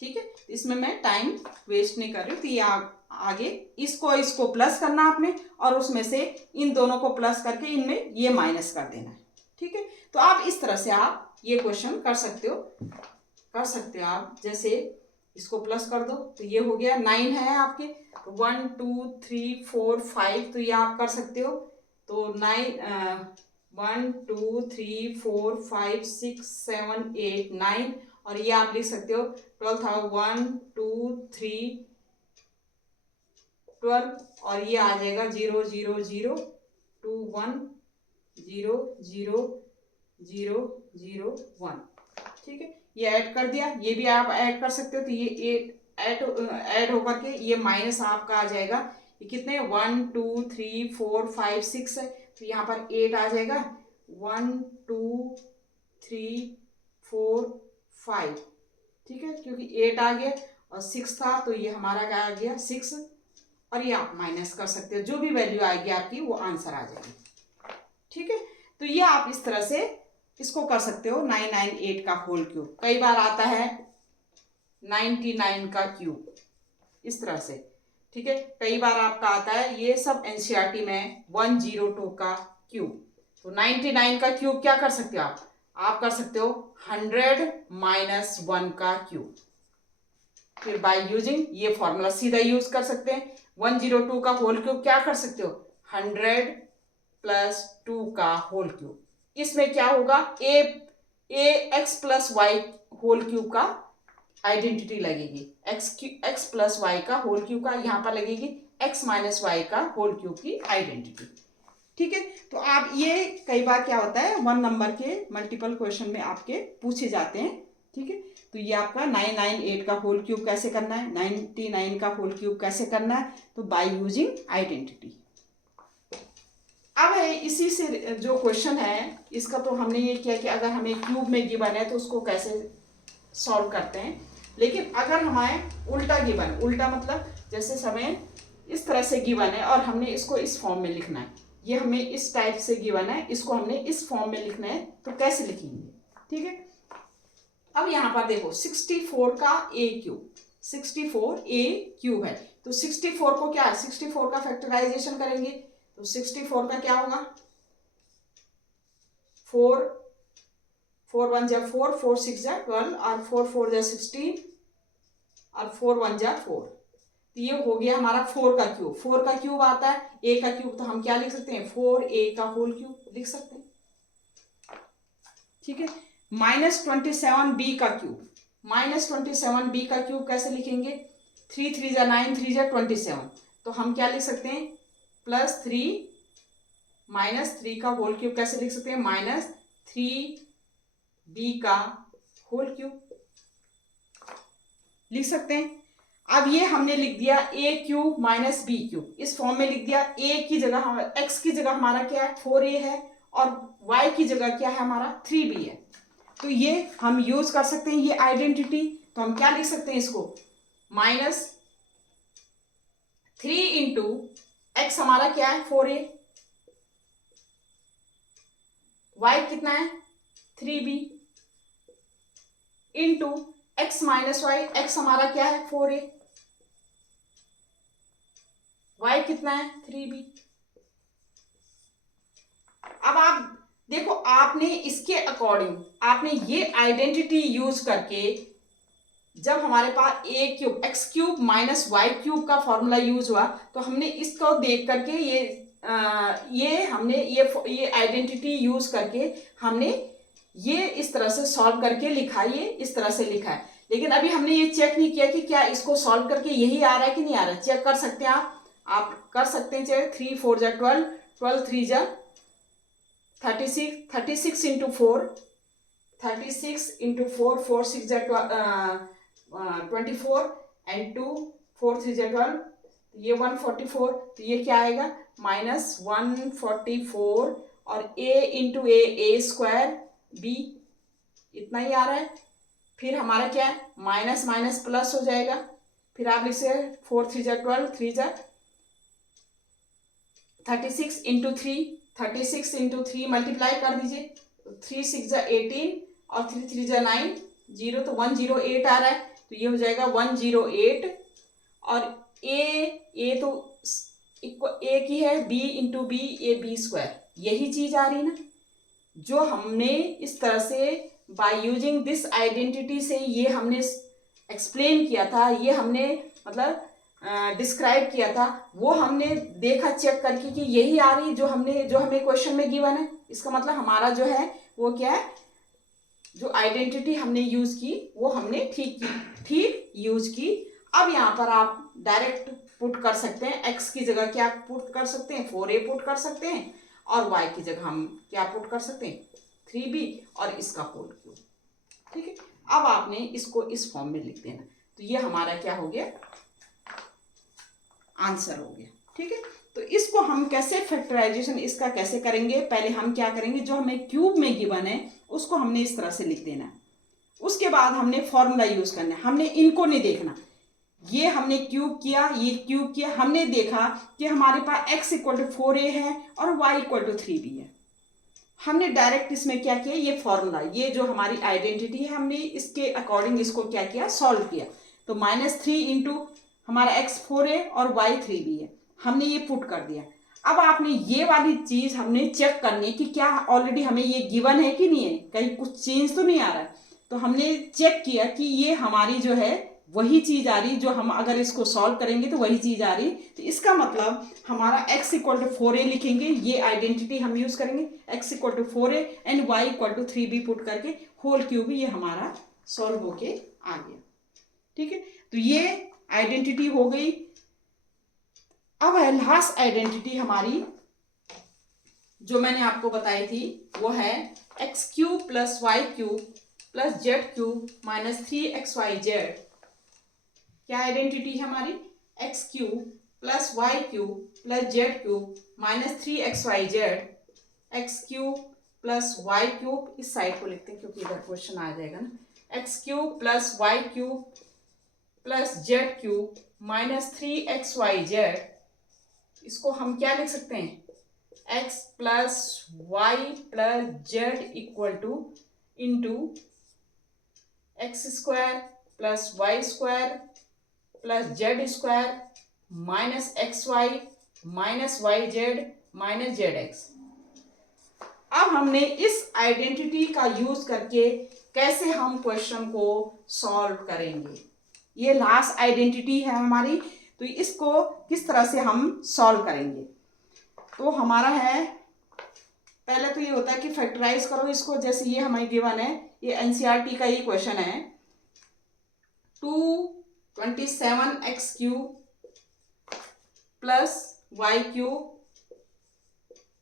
ठीक है। इसमें मैं टाइम वेस्ट नहीं कर रही हूँ, तो ये आगे इसको प्लस करना आपने और उसमें से इन दोनों को प्लस करके इनमें ये माइनस कर देना है, ठीक है। तो आप इस तरह से आप ये क्वेश्चन कर सकते हो आप, जैसे इसको प्लस कर दो तो ये हो गया 9 है आपके, तो 1 2 3 4 5, तो ये आप कर सकते हो, तो 1 2 3 4 5 6 7 8 9, और ये आप लिख सकते हो 12,000 1 2 3 12, और ये आ जाएगा 0 0 0 2 1 0 0 0 0 1, ठीक है। ये ऐड कर दिया, ये भी आप ऐड कर सकते हो, तो ये ऐड होकर के ये माइनस आपका आ जाएगा, ये कितने 1 2 3 4 5 6 है, तो यहाँ पर 8 आ जाएगा, 1 2 3 4 5, ठीक है, क्योंकि 8 आ गया और 6 था, तो ये हमारा क्या आ गया 6, और ये आप माइनस कर सकते हो, जो भी वैल्यू आएगी आपकी वो आंसर आ जाएगी, ठीक है। तो ये आप इस तरह से इसको कर सकते हो, 998 का होल क्यूब, कई बार आता है 99 का क्यूब, इस तरह से, ठीक है। कई बार आपका आता है, ये सब एनसीईआरटी में 102 का क्यूब, तो 99 का क्यूब क्या कर सकते हो आप कर सकते हो 100 माइनस 1 का क्यूब, फिर बाय यूजिंग ये फॉर्मूला सीधा यूज कर सकते हैं। 102 का होल क्यूब क्या कर सकते हो 100 प्लस 2 का होल क्यूब, इसमें क्या होगा a x plus Y whole cube का आइडेंटिटी लगेगी, एक्स प्लस वाई का होल क्यूब का यहाँ पर लगेगी एक्स माइनस वाई का होल क्यूब की आइडेंटिटी, ठीक है। तो आप ये कई बार क्या होता है 1 नंबर के मल्टीपल क्वेश्चन में आपके पूछे जाते हैं, ठीक है। तो ये आपका 998 का होल क्यूब कैसे करना है, 99 का होल क्यूब कैसे करना है, तो बाय यूजिंग आइडेंटिटी। अब है इसी से जो क्वेश्चन है इसका, तो हमने ये किया कि अगर हमें क्यूब में गिवन है तो उसको कैसे सॉल्व करते हैं, लेकिन अगर हमें उल्टा गिवन, उल्टा मतलब जैसे समय इस तरह से गिवन है और हमने इसको इस फॉर्म में लिखना है, ये हमें इस टाइप से गिवन है, इसको हमने इस फॉर्म में लिखना है, तो कैसे लिखेंगे, ठीक है। अब यहाँ पर देखो 64 का ए क्यूब, 64 ए क्यूब है, तो 64 को क्या है 64 का फैक्टराइजेशन करेंगे, तो 64 का क्या होगा 4 1 जा 4 4 6 जा 12 और 4 4 जा 16 और 4 1 जा 4, तो ये हो गया हमारा 4 का क्यूब। 4 का क्यूब आता है ए का क्यूब, तो हम क्या लिख सकते हैं 4a का होल क्यूब लिख सकते हैं, ठीक है। -27b का क्यूब, -27b का क्यूब कैसे लिखेंगे 3 3 जा 9 3 जा 27, तो हम क्या लिख सकते हैं +3 -3 का होल क्यूब कैसे लिख सकते हैं -3b का होल क्यूब लिख सकते हैं। अब ये हमने लिख दिया a cube minus b cube, इस फॉर्म में लिख दिया, a की जगह x की जगह हमारा क्या है 4a है और y की जगह क्या है हमारा 3b है, तो ये हम यूज कर सकते हैं ये आइडेंटिटी, तो हम क्या लिख सकते हैं इसको माइनस 3 इंटू एक्स हमारा क्या है 4a, y कितना है 3b, into x minus y, x हमारा क्या है 4a, y कितना है 3b। अब आप देखो, आपने इसके अकॉर्डिंग आपने ये आइडेंटिटी यूज करके, जब हमारे पास a cube x cube minus y cube का फॉर्मूला यूज हुआ, तो हमने इसको देख करके ये आइडेंटिटी यूज करके हमने ये इस तरह से सॉल्व करके लिखा, ये इस तरह से लिखा है। लेकिन अभी हमने ये चेक नहीं किया कि क्या इसको सॉल्व करके यही आ रहा है कि नहीं आ रहा है। चेक कर सकते हैं आप कर सकते हैं। चेक 3 4 जा 12, 12 3 जा 36, 36 इंटू 4, 36 इंटू 4, 4 6 जा 24 एंड 2 4 3 जा 12, ये 144, तो ये क्या आएगा माइनस 144, और a into A square b, इतना ही आ रहा है। फिर हमारा क्या है माइनस माइनस प्लस हो जाएगा, फिर आप लिख सकते 4 3 जा 12, 3 जा 36 इंटू 3, 36 इंटू 3 मल्टीप्लाई कर दीजिए, 3 6 जा 18 और 3 3 जा 9, 0 तो 108 आ रहा है, तो ये हो जाएगा 108। और ए तो ए की है b into b, a b square, यही चीज आ रही ना जो हमने इस तरह से बाय यूजिंग दिस आइडेंटिटी से ये हमने एक्सप्लेन किया था, ये हमने मतलब डिस्क्राइब किया था, वो हमने देखा चेक करके कि यही आ रही जो हमें क्वेश्चन में गिवन है। इसका मतलब हमारा जो है वो क्या है, जो आइडेंटिटी हमने यूज की वो हमने ठीक यूज की। अब यहाँ पर आप डायरेक्ट पुट कर सकते हैं, x की जगह क्या पुट कर सकते हैं 4a पुट कर सकते हैं, और y की जगह हम क्या पुट कर सकते हैं 3b, और इसका होल क्यूब। ठीक है, अब आपने इसको इस फॉर्म में लिख देना, तो ये हमारा क्या हो गया आंसर हो गया। ठीक है, तो इसको हम कैसे फैक्टराइजेशन इसका कैसे करेंगे, पहले हम क्या करेंगे, जो हमें क्यूब में गिवन है उसको हमने इस तरह से लिख देना, उसके बाद हमने फॉर्मूला यूज करना है। हमने इनको नहीं देखना, ये हमने क्यूब किया, ये क्यूब किया, हमने देखा कि हमारे पास x इक्वल टू 4a है और y इक्वल टू 3b है। हमने डायरेक्ट इसमें क्या किया, ये फॉर्मूला, ये जो हमारी आइडेंटिटी है, हमने इसके अकॉर्डिंग इसको क्या किया सॉल्व किया। तो -3 इंटू हमारा x 4a और y 3b है, हमने ये पुट कर दिया। अब आपने ये वाली चीज हमने चेक करनी है कि क्या ऑलरेडी हमें ये गिवन है कि नहीं है, कहीं कुछ चेंज तो नहीं आ रहा है। तो हमने चेक किया कि ये हमारी जो है वही चीज आ रही, जो हम अगर इसको सॉल्व करेंगे तो वही चीज आ रही। तो इसका मतलब हमारा x इक्वल टू 4a लिखेंगे, ये आइडेंटिटी हम यूज करेंगे, x equal to 4a and y equal to 3b put करके होल क्यूब, ये हमारा सॉल्व होके आ गया। ठीक है, तो ये आइडेंटिटी हो गई। अब है लास्ट आइडेंटिटी हमारी जो मैंने आपको बताई थी, वो है x cube plus y cube plus z cube minus 3xyz। क्या आइडेंटिटी है हमारी, x cube plus y cube plus z cube minus 3xyz, x cube plus y cube, इस साइड को लिखते हैं क्योंकि इधर क्वेश्चन आ जाएगा ना, x cube plus y cube plus z cube minus 3xyz। इसको हम क्या लिख सकते हैं, x plus y plus z equal to into x square plus Y square plus z square minus x y minus y z minus z x. अब हमने इस identity का यूज करके कैसे हम क्वेश्चन को सॉल्व करेंगे, ये लास्ट आइडेंटिटी है हमारी, तो इसको किस तरह से हम सॉल्व करेंगे। तो हमारा है, पहले तो ये होता है कि फैक्टराइज करो इसको, जैसे ये हमारी गिवन है, ये एनसीईआरटी का ही क्वेश्चन है, 227x cube plus y cube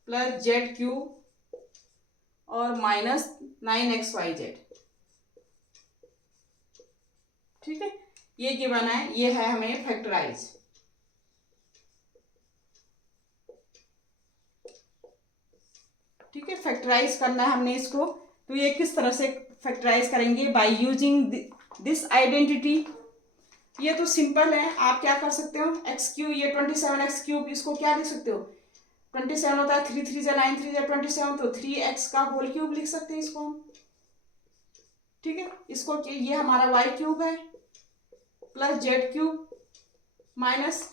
plus z cube और माइनस 9xyz। ठीक है, ये गिवन है, ये है हमें फैक्टराइज। ठीक है, फैक्टराइज करना है हमने इसको, तो ये किस तरह से फैक्टराइज करेंगे, बाय यूजिंग दिस आइडेंटिटी। ये तो सिंपल है, आप क्या कर सकते हो, एक्स क्यू, ये 27x क्यूब, इसको क्या लिख सकते हो, 27 होता है, 3 3 जा 9, 3 जा 27, तो 3x का होल क्यूब लिख सकते हैं इसको हम। ठीक है, इसको ये हमारा y क्यूब है plus z cube minus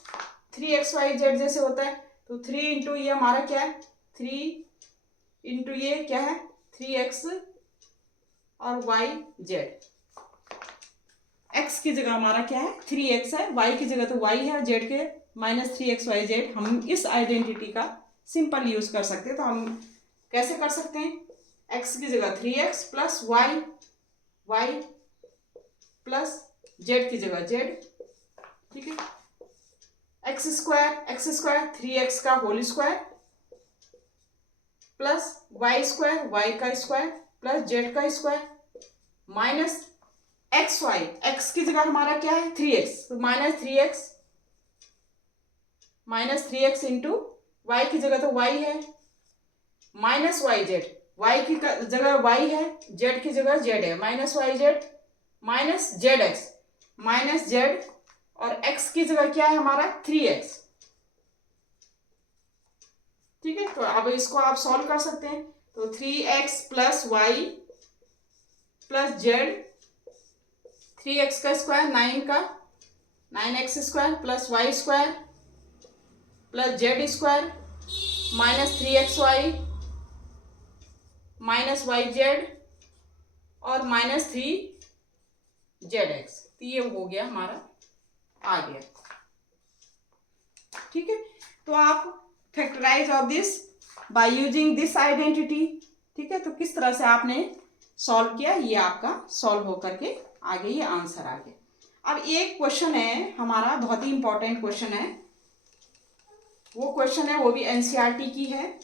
3xyz जैसे होता है, तो 3 इंटू ये हमारा क्या है, 3 इंटू ये क्या है 3x और yz। x की जगह हमारा क्या है 3x है, y की जगह तो y है और z के माइनस 3xyz। हम इस आइडेंटिटी का सिंपल यूज कर सकते हैं, तो हम कैसे कर सकते हैं, x की जगह 3x plus y plus z की जगह z। ठीक है, एक्स स्क्वायर 3x का होल स्क्वायर प्लस y का स्क्वायर प्लस z का स्क्वायर माइनस x की जगह हमारा क्या है 3x, तो माइनस 3x इंटू y की जगह तो y है माइनस yz, y की जगह y है, z की जगह z है, minus yz minus zx minus z, और x की जगह क्या है हमारा 3x। ठीक है, तो अब इसको आप सॉल्व कर सकते हैं, तो 3x plus y plus Z, 3x का स्क्वायर 9 का 9x square plus Y square plus z square minus 3xy minus yz और माइनस 3zx, तो ये हो गया हमारा, आ गया। ठीक है, तो आप factorise of this by using this identity. ठीक है, तो किस तरह से आपने सॉल्व किया, ये आपका सॉल्व होकर के आगे ये आंसर आ गया। अब एक क्वेश्चन है हमारा, बहुत ही इंपॉर्टेंट क्वेश्चन है, वो क्वेश्चन है वो भी एनसीईआरटी की है।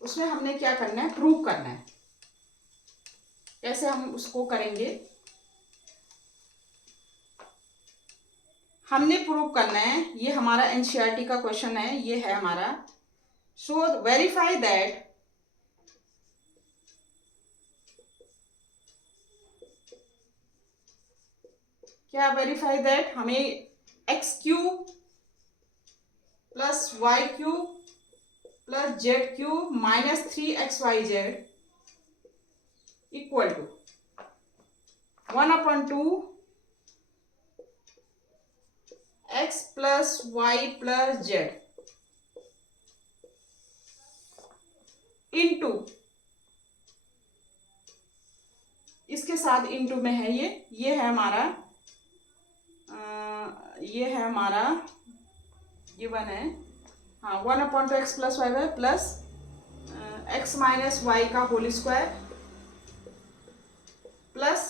उसमें हमने क्या करना है, प्रूव करना है। कैसे हम उसको करेंगे, हमने प्रूव करना है, ये हमारा एनसीईआरटी का क्वेश्चन है, ये है हमारा, शो वेरीफाई दैट क्या, वेरीफाई दैट हमें x cube plus y cube plus z cube minus 3xyz equal to 1/2 x plus y plus z into, इसके साथ इंटू में है ये है हमारा, ये है हमारा गिवन है, हाँ 1/2 x plus y plus x minus Y का whole square plus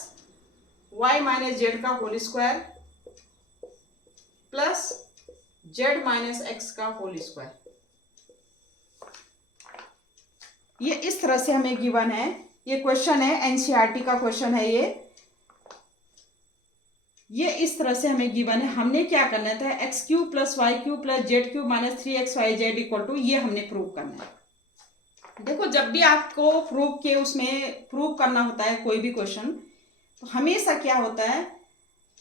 y minus z का whole square plus z minus x का होल स्क्वायर। ये इस तरह से हमें गिवन है, ये क्वेश्चन है एनसीईआरटी का क्वेश्चन है ये इस तरह से हमें गिवन है। हमने क्या करना था, x cube plus y cube plus z cube minus 3xyz equal to, ये हमने प्रूव करना है। देखो, जब भी आपको प्रूव के उसमें प्रूव करना होता है कोई भी क्वेश्चन, तो हमेशा क्या होता है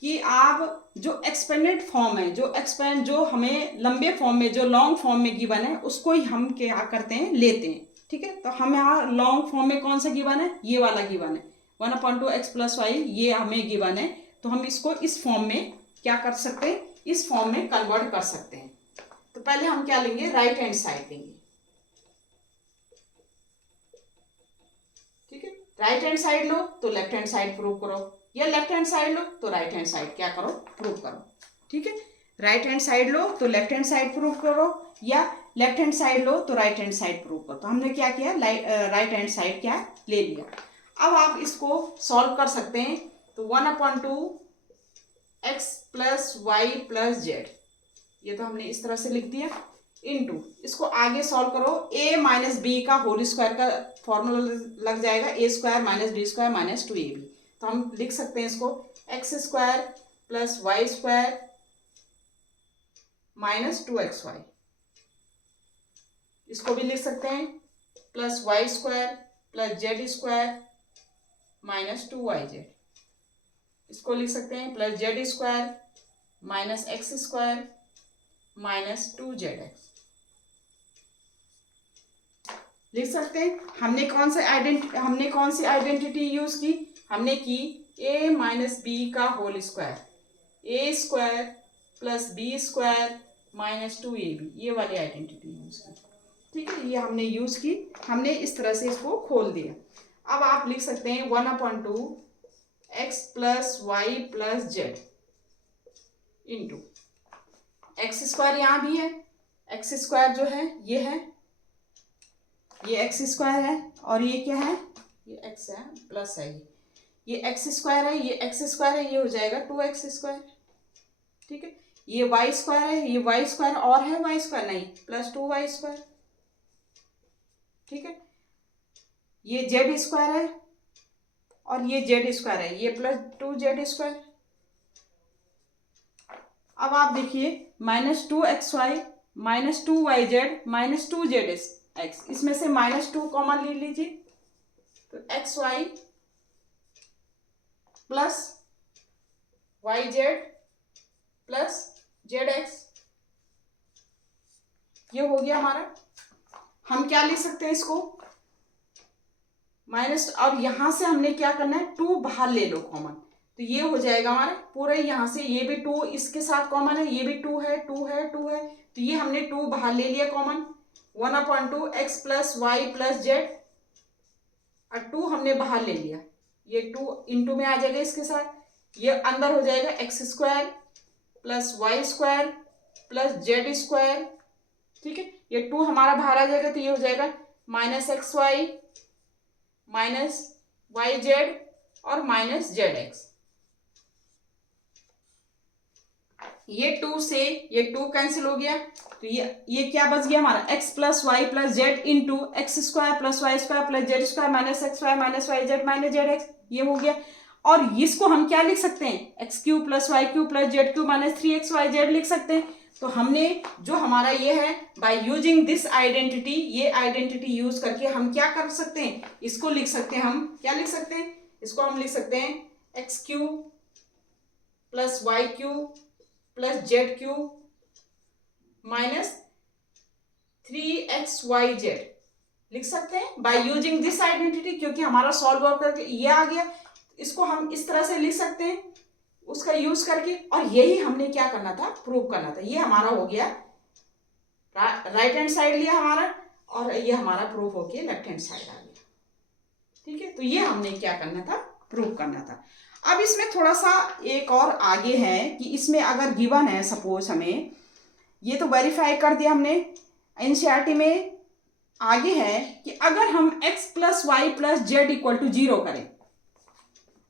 कि आप जो एक्सपेंडेड फॉर्म है, जो हमें लंबे फॉर्म में, जो लॉन्ग फॉर्म में गिवन है, उसको ही हम क्या करते हैं, लेते हैं। ठीक है, तो हम यहाँ लॉन्ग फॉर्म में कौन सा गिवन है, ये वाला गिवन है 1/2 x प्लस वाई, ये हमें गिवन है, तो हम इसको इस फॉर्म में क्या कर सकते हैं, इस फॉर्म में कन्वर्ट कर सकते हैं। तो पहले हम क्या लेंगे, राइट हैंड साइड लेंगे। ठीक है, राइट हैंड साइड लो तो लेफ्ट हैंड साइड प्रूव करो, या लेफ्ट हैंड साइड लो तो राइट हैंड साइड क्या करो, प्रूव करो। ठीक है, राइट हैंड साइड लो तो लेफ्ट हैंड साइड प्रूव करो, या लेफ्ट हैंड साइड लो तो राइट हैंड साइड प्रूव करो। तो हमने क्या किया, राइट हैंड साइड क्या ले लिया। अब आप इसको सॉल्व कर सकते हैं, तो 1/2 x plus y plus z, ये तो हमने इस तरह से लिख दिया, इनटू इसको आगे सॉल्व करो, a माइनस बी का होल स्क्वायर का फॉर्मूला लग जाएगा, a square minus b square minus 2ab। तो हम लिख सकते हैं इसको x square plus Y square minus 2xy, इसको भी लिख सकते हैं plus Y square plus z square minus 2yz, इसको लिख सकते हैं plus z square minus x square minus 2zx लिख सकते हैं। हमने कौन सी आइडेंटिटी यूज की? हमने की a माइनस बी का whole square, a square plus B square minus 2ab, ये वाली आइडेंटिटी यूज की। ठीक है, ये हमने यूज की, हमने इस तरह से इसको खोल दिया। अब आप लिख सकते हैं 1/2 x plus y plus z into x square, यहाँ भी है एक्स स्क्वायर जो है ये एक्स स्क्वायर है और ये क्या है, ये एक्स है प्लस है, ये एक्स स्क्वायर है, ये एक्स स्क्वायर है, ये हो जाएगा 2x स्क्वायर। ठीक है, ये वाई स्क्वायर है, ये वाई स्क्वायर और है वाई स्क्वायर नहीं, प्लस 2y स्क्वायर। ठीक है, ये जेड स्क्वायर है और ये जेड स्क्वायर है, ये प्लस 2z स्क्वायर। अब आप देखिए minus 2xy minus 2yz minus 2zx, इसमें से -2 कॉमन ले लीजिए, तो xy plus yz plus zx, ये हो गया हमारा। हम क्या लिख सकते हैं इसको माइनस, और यहां से हमने क्या करना है 2 बाहर ले लो कॉमन, तो ये हो जाएगा हमारा पूरा, यहाँ से ये भी 2 इसके साथ कॉमन है, ये भी 2 है 2 है 2 है, तो ये हमने 2 बाहर ले लिया common. 1/2 x plus y plus z, और 2 हमने बाहर ले लिया, ये 2 इंटू में आ जाएगा इसके साथ, ये अंदर हो जाएगा x square plus Y square plus z square. ठीक है, ये 2 हमारा बाहर आ जाएगा, तो ये हो जाएगा minus x y minus y z और माइनस जेड एक्स। ये 2 से ये 2 कैंसिल हो गया, तो ये क्या बच गया हमारा x plus y plus z into x square plus Y square plus z square minus x y minus y z minus z x, ये हो गया। और इसको हम क्या लिख सकते हैं x cube plus y cube plus z cube minus 3xyz लिख सकते हैं। तो हमने जो हमारा ये है बाय यूजिंग दिस आइडेंटिटी, ये आइडेंटिटी यूज करके हम क्या कर सकते हैं, इसको लिख सकते हैं, हम क्या लिख सकते हैं, इसको हम लिख सकते हैं x cube plus y cube plus z cube minus 3xyz लिख सकते हैं बाय यूजिंग दिस आइडेंटिटी, क्योंकि हमारा सॉल्व आउट करके ये आ गया, इसको हम इस तरह से लिख सकते हैं उसका यूज करके। और यही हमने क्या करना था, प्रूव करना था। ये हमारा हो गया राइट हैंड साइड लिया हमारा, और ये हमारा प्रूव होके लेफ्ट हैंड साइड आ गया। ठीक है, तो ये हमने क्या करना था, प्रूव करना था। अब इसमें थोड़ा सा एक और आगे है कि इसमें अगर गिवन है सपोज, हमें ये तो वेरीफाई कर दिया हमने, एनसीईआरटी में आगे है कि अगर हम x plus y plus z equal to 0 करें,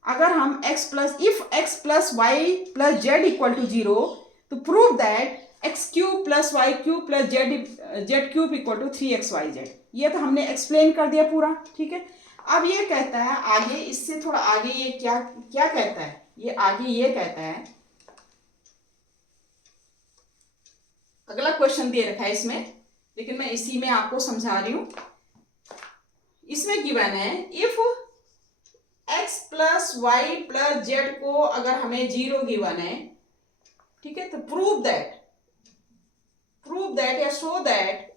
अगर हम if x plus y plus z equal to 0, तो prove that x cube plus y cube plus z cube equal to 3xyz। ये तो हमने एक्सप्लेन कर दिया पूरा। ठीक है, अब ये कहता है आगे, इससे थोड़ा आगे ये क्या क्या कहता है, ये आगे ये कहता है, अगला क्वेश्चन दे रखा है इसमें, लेकिन मैं इसी में आपको समझा रही हूं। इसमें गिवन है if x plus y plus z को अगर हमें 0 गिवन है, ठीक है, तो प्रूव दैट या show that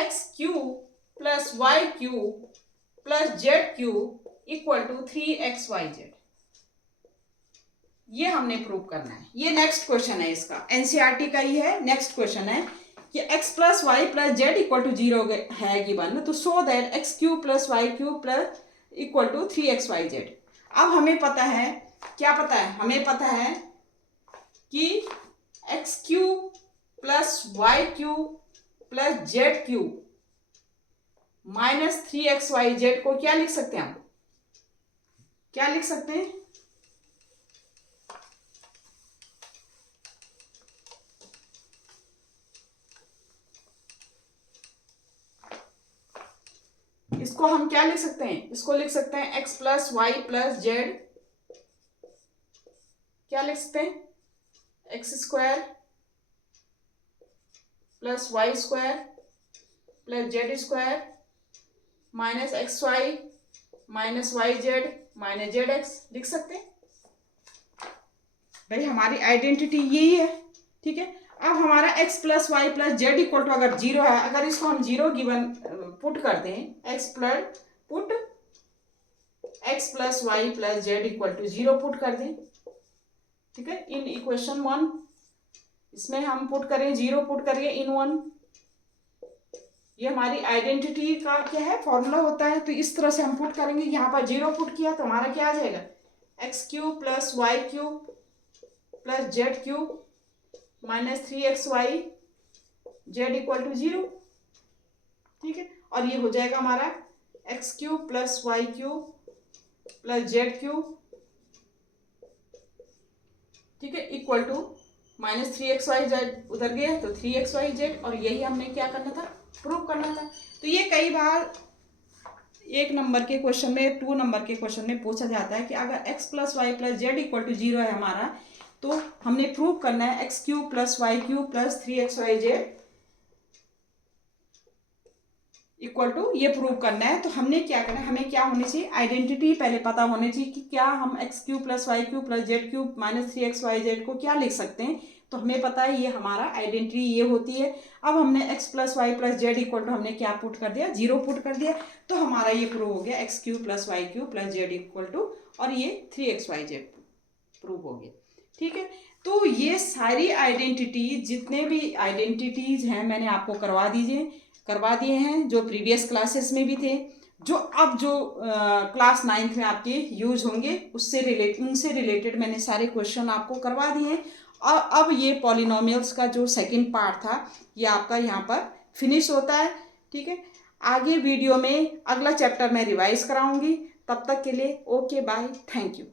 x cube plus y cube plus z cube equal to 3xyz। ये हमने प्रूव करना है। ये नेक्स्ट क्वेश्चन है, इसका एनसीईआरटी का ही है, नेक्स्ट क्वेश्चन है कि x plus y plus z equal to 0 है गिवन, तो show that x cube plus y cube plus equal to 3xyz। अब हमें पता है, क्या पता है, हमें पता है कि x cube plus y cube plus z cube minus 3xyz को क्या लिख सकते हैं, हम क्या लिख सकते हैं, इसको हम क्या लिख सकते हैं, इसको लिख सकते हैं x plus y plus z, क्या लिख सकते हैं, x square plus Y square plus z square minus x y minus y z minus z x लिख सकते हैं। भाई हमारी आइडेंटिटी यही है, ठीक है। अब हमारा x plus y plus z equal to अगर जीरो है, अगर इसको हम जीरो गिवन पुट करते हैं, x plus put x plus y plus z equal to zero put कर दें, ठीक है, इन इक्वेशन 1, इसमें हम पुट करें जीरो पुट करिए इन 1, ये हमारी आइडेंटिटी का क्या है फॉर्मूला होता है। तो इस तरह से हम पुट करेंगे, यहाँ पर जीरो पुट किया तो हमारा क्या आ जाएगा, x cube plus y cube plus z cube minus 3xy z equal to zero, ठीक है। और ये हो जाएगा हमारा x cube plus y cube plus z cube, ठीक है, equal to minus 3xy Z उधर गया तो 3xy जेड, और यही हमने क्या करना था, प्रूव करना था। तो ये कई बार 1 नंबर के क्वेश्चन में, 2 नंबर के क्वेश्चन में पूछा जाता है कि अगर x plus y plus z equal to zero है हमारा, तो हमने प्रूव करना है x cube plus y cube plus 3xy z equal to, ये प्रूव करना है। तो हमने क्या करना है, हमें क्या होनी चाहिए, आइडेंटिटी पहले पता होनी चाहिए कि क्या हम x cube plus y cube plus z cube minus 3xy z को क्या लिख सकते हैं। तो हमें पता है ये हमारा आइडेंटिटी ये होती है। अब हमने x plus y plus z equal to हमने क्या पुट कर दिया, जीरो पुट कर दिया, तो हमारा ये प्रूव हो गया x cube plus y cube plus z equal to, और ये 3xy जेड प्रूव हो गया, ठीक है। तो ये सारी आइडेंटिटी, जितने भी आइडेंटिटीज हैं मैंने आपको करवा दिए हैं, जो प्रीवियस क्लासेस में भी थे, जो अब जो क्लास 9th में आपके यूज होंगे उनसे रिलेटेड मैंने सारे क्वेश्चन आपको करवा दिए हैं। और अब ये पॉलिनोमियल्स का जो सेकंड पार्ट था ये आपका यहाँ पर फिनिश होता है, ठीक है। आगे वीडियो में अगला चैप्टर मैं रिवाइज कराऊंगी। तब तक के लिए ओके बाय, थैंक यू।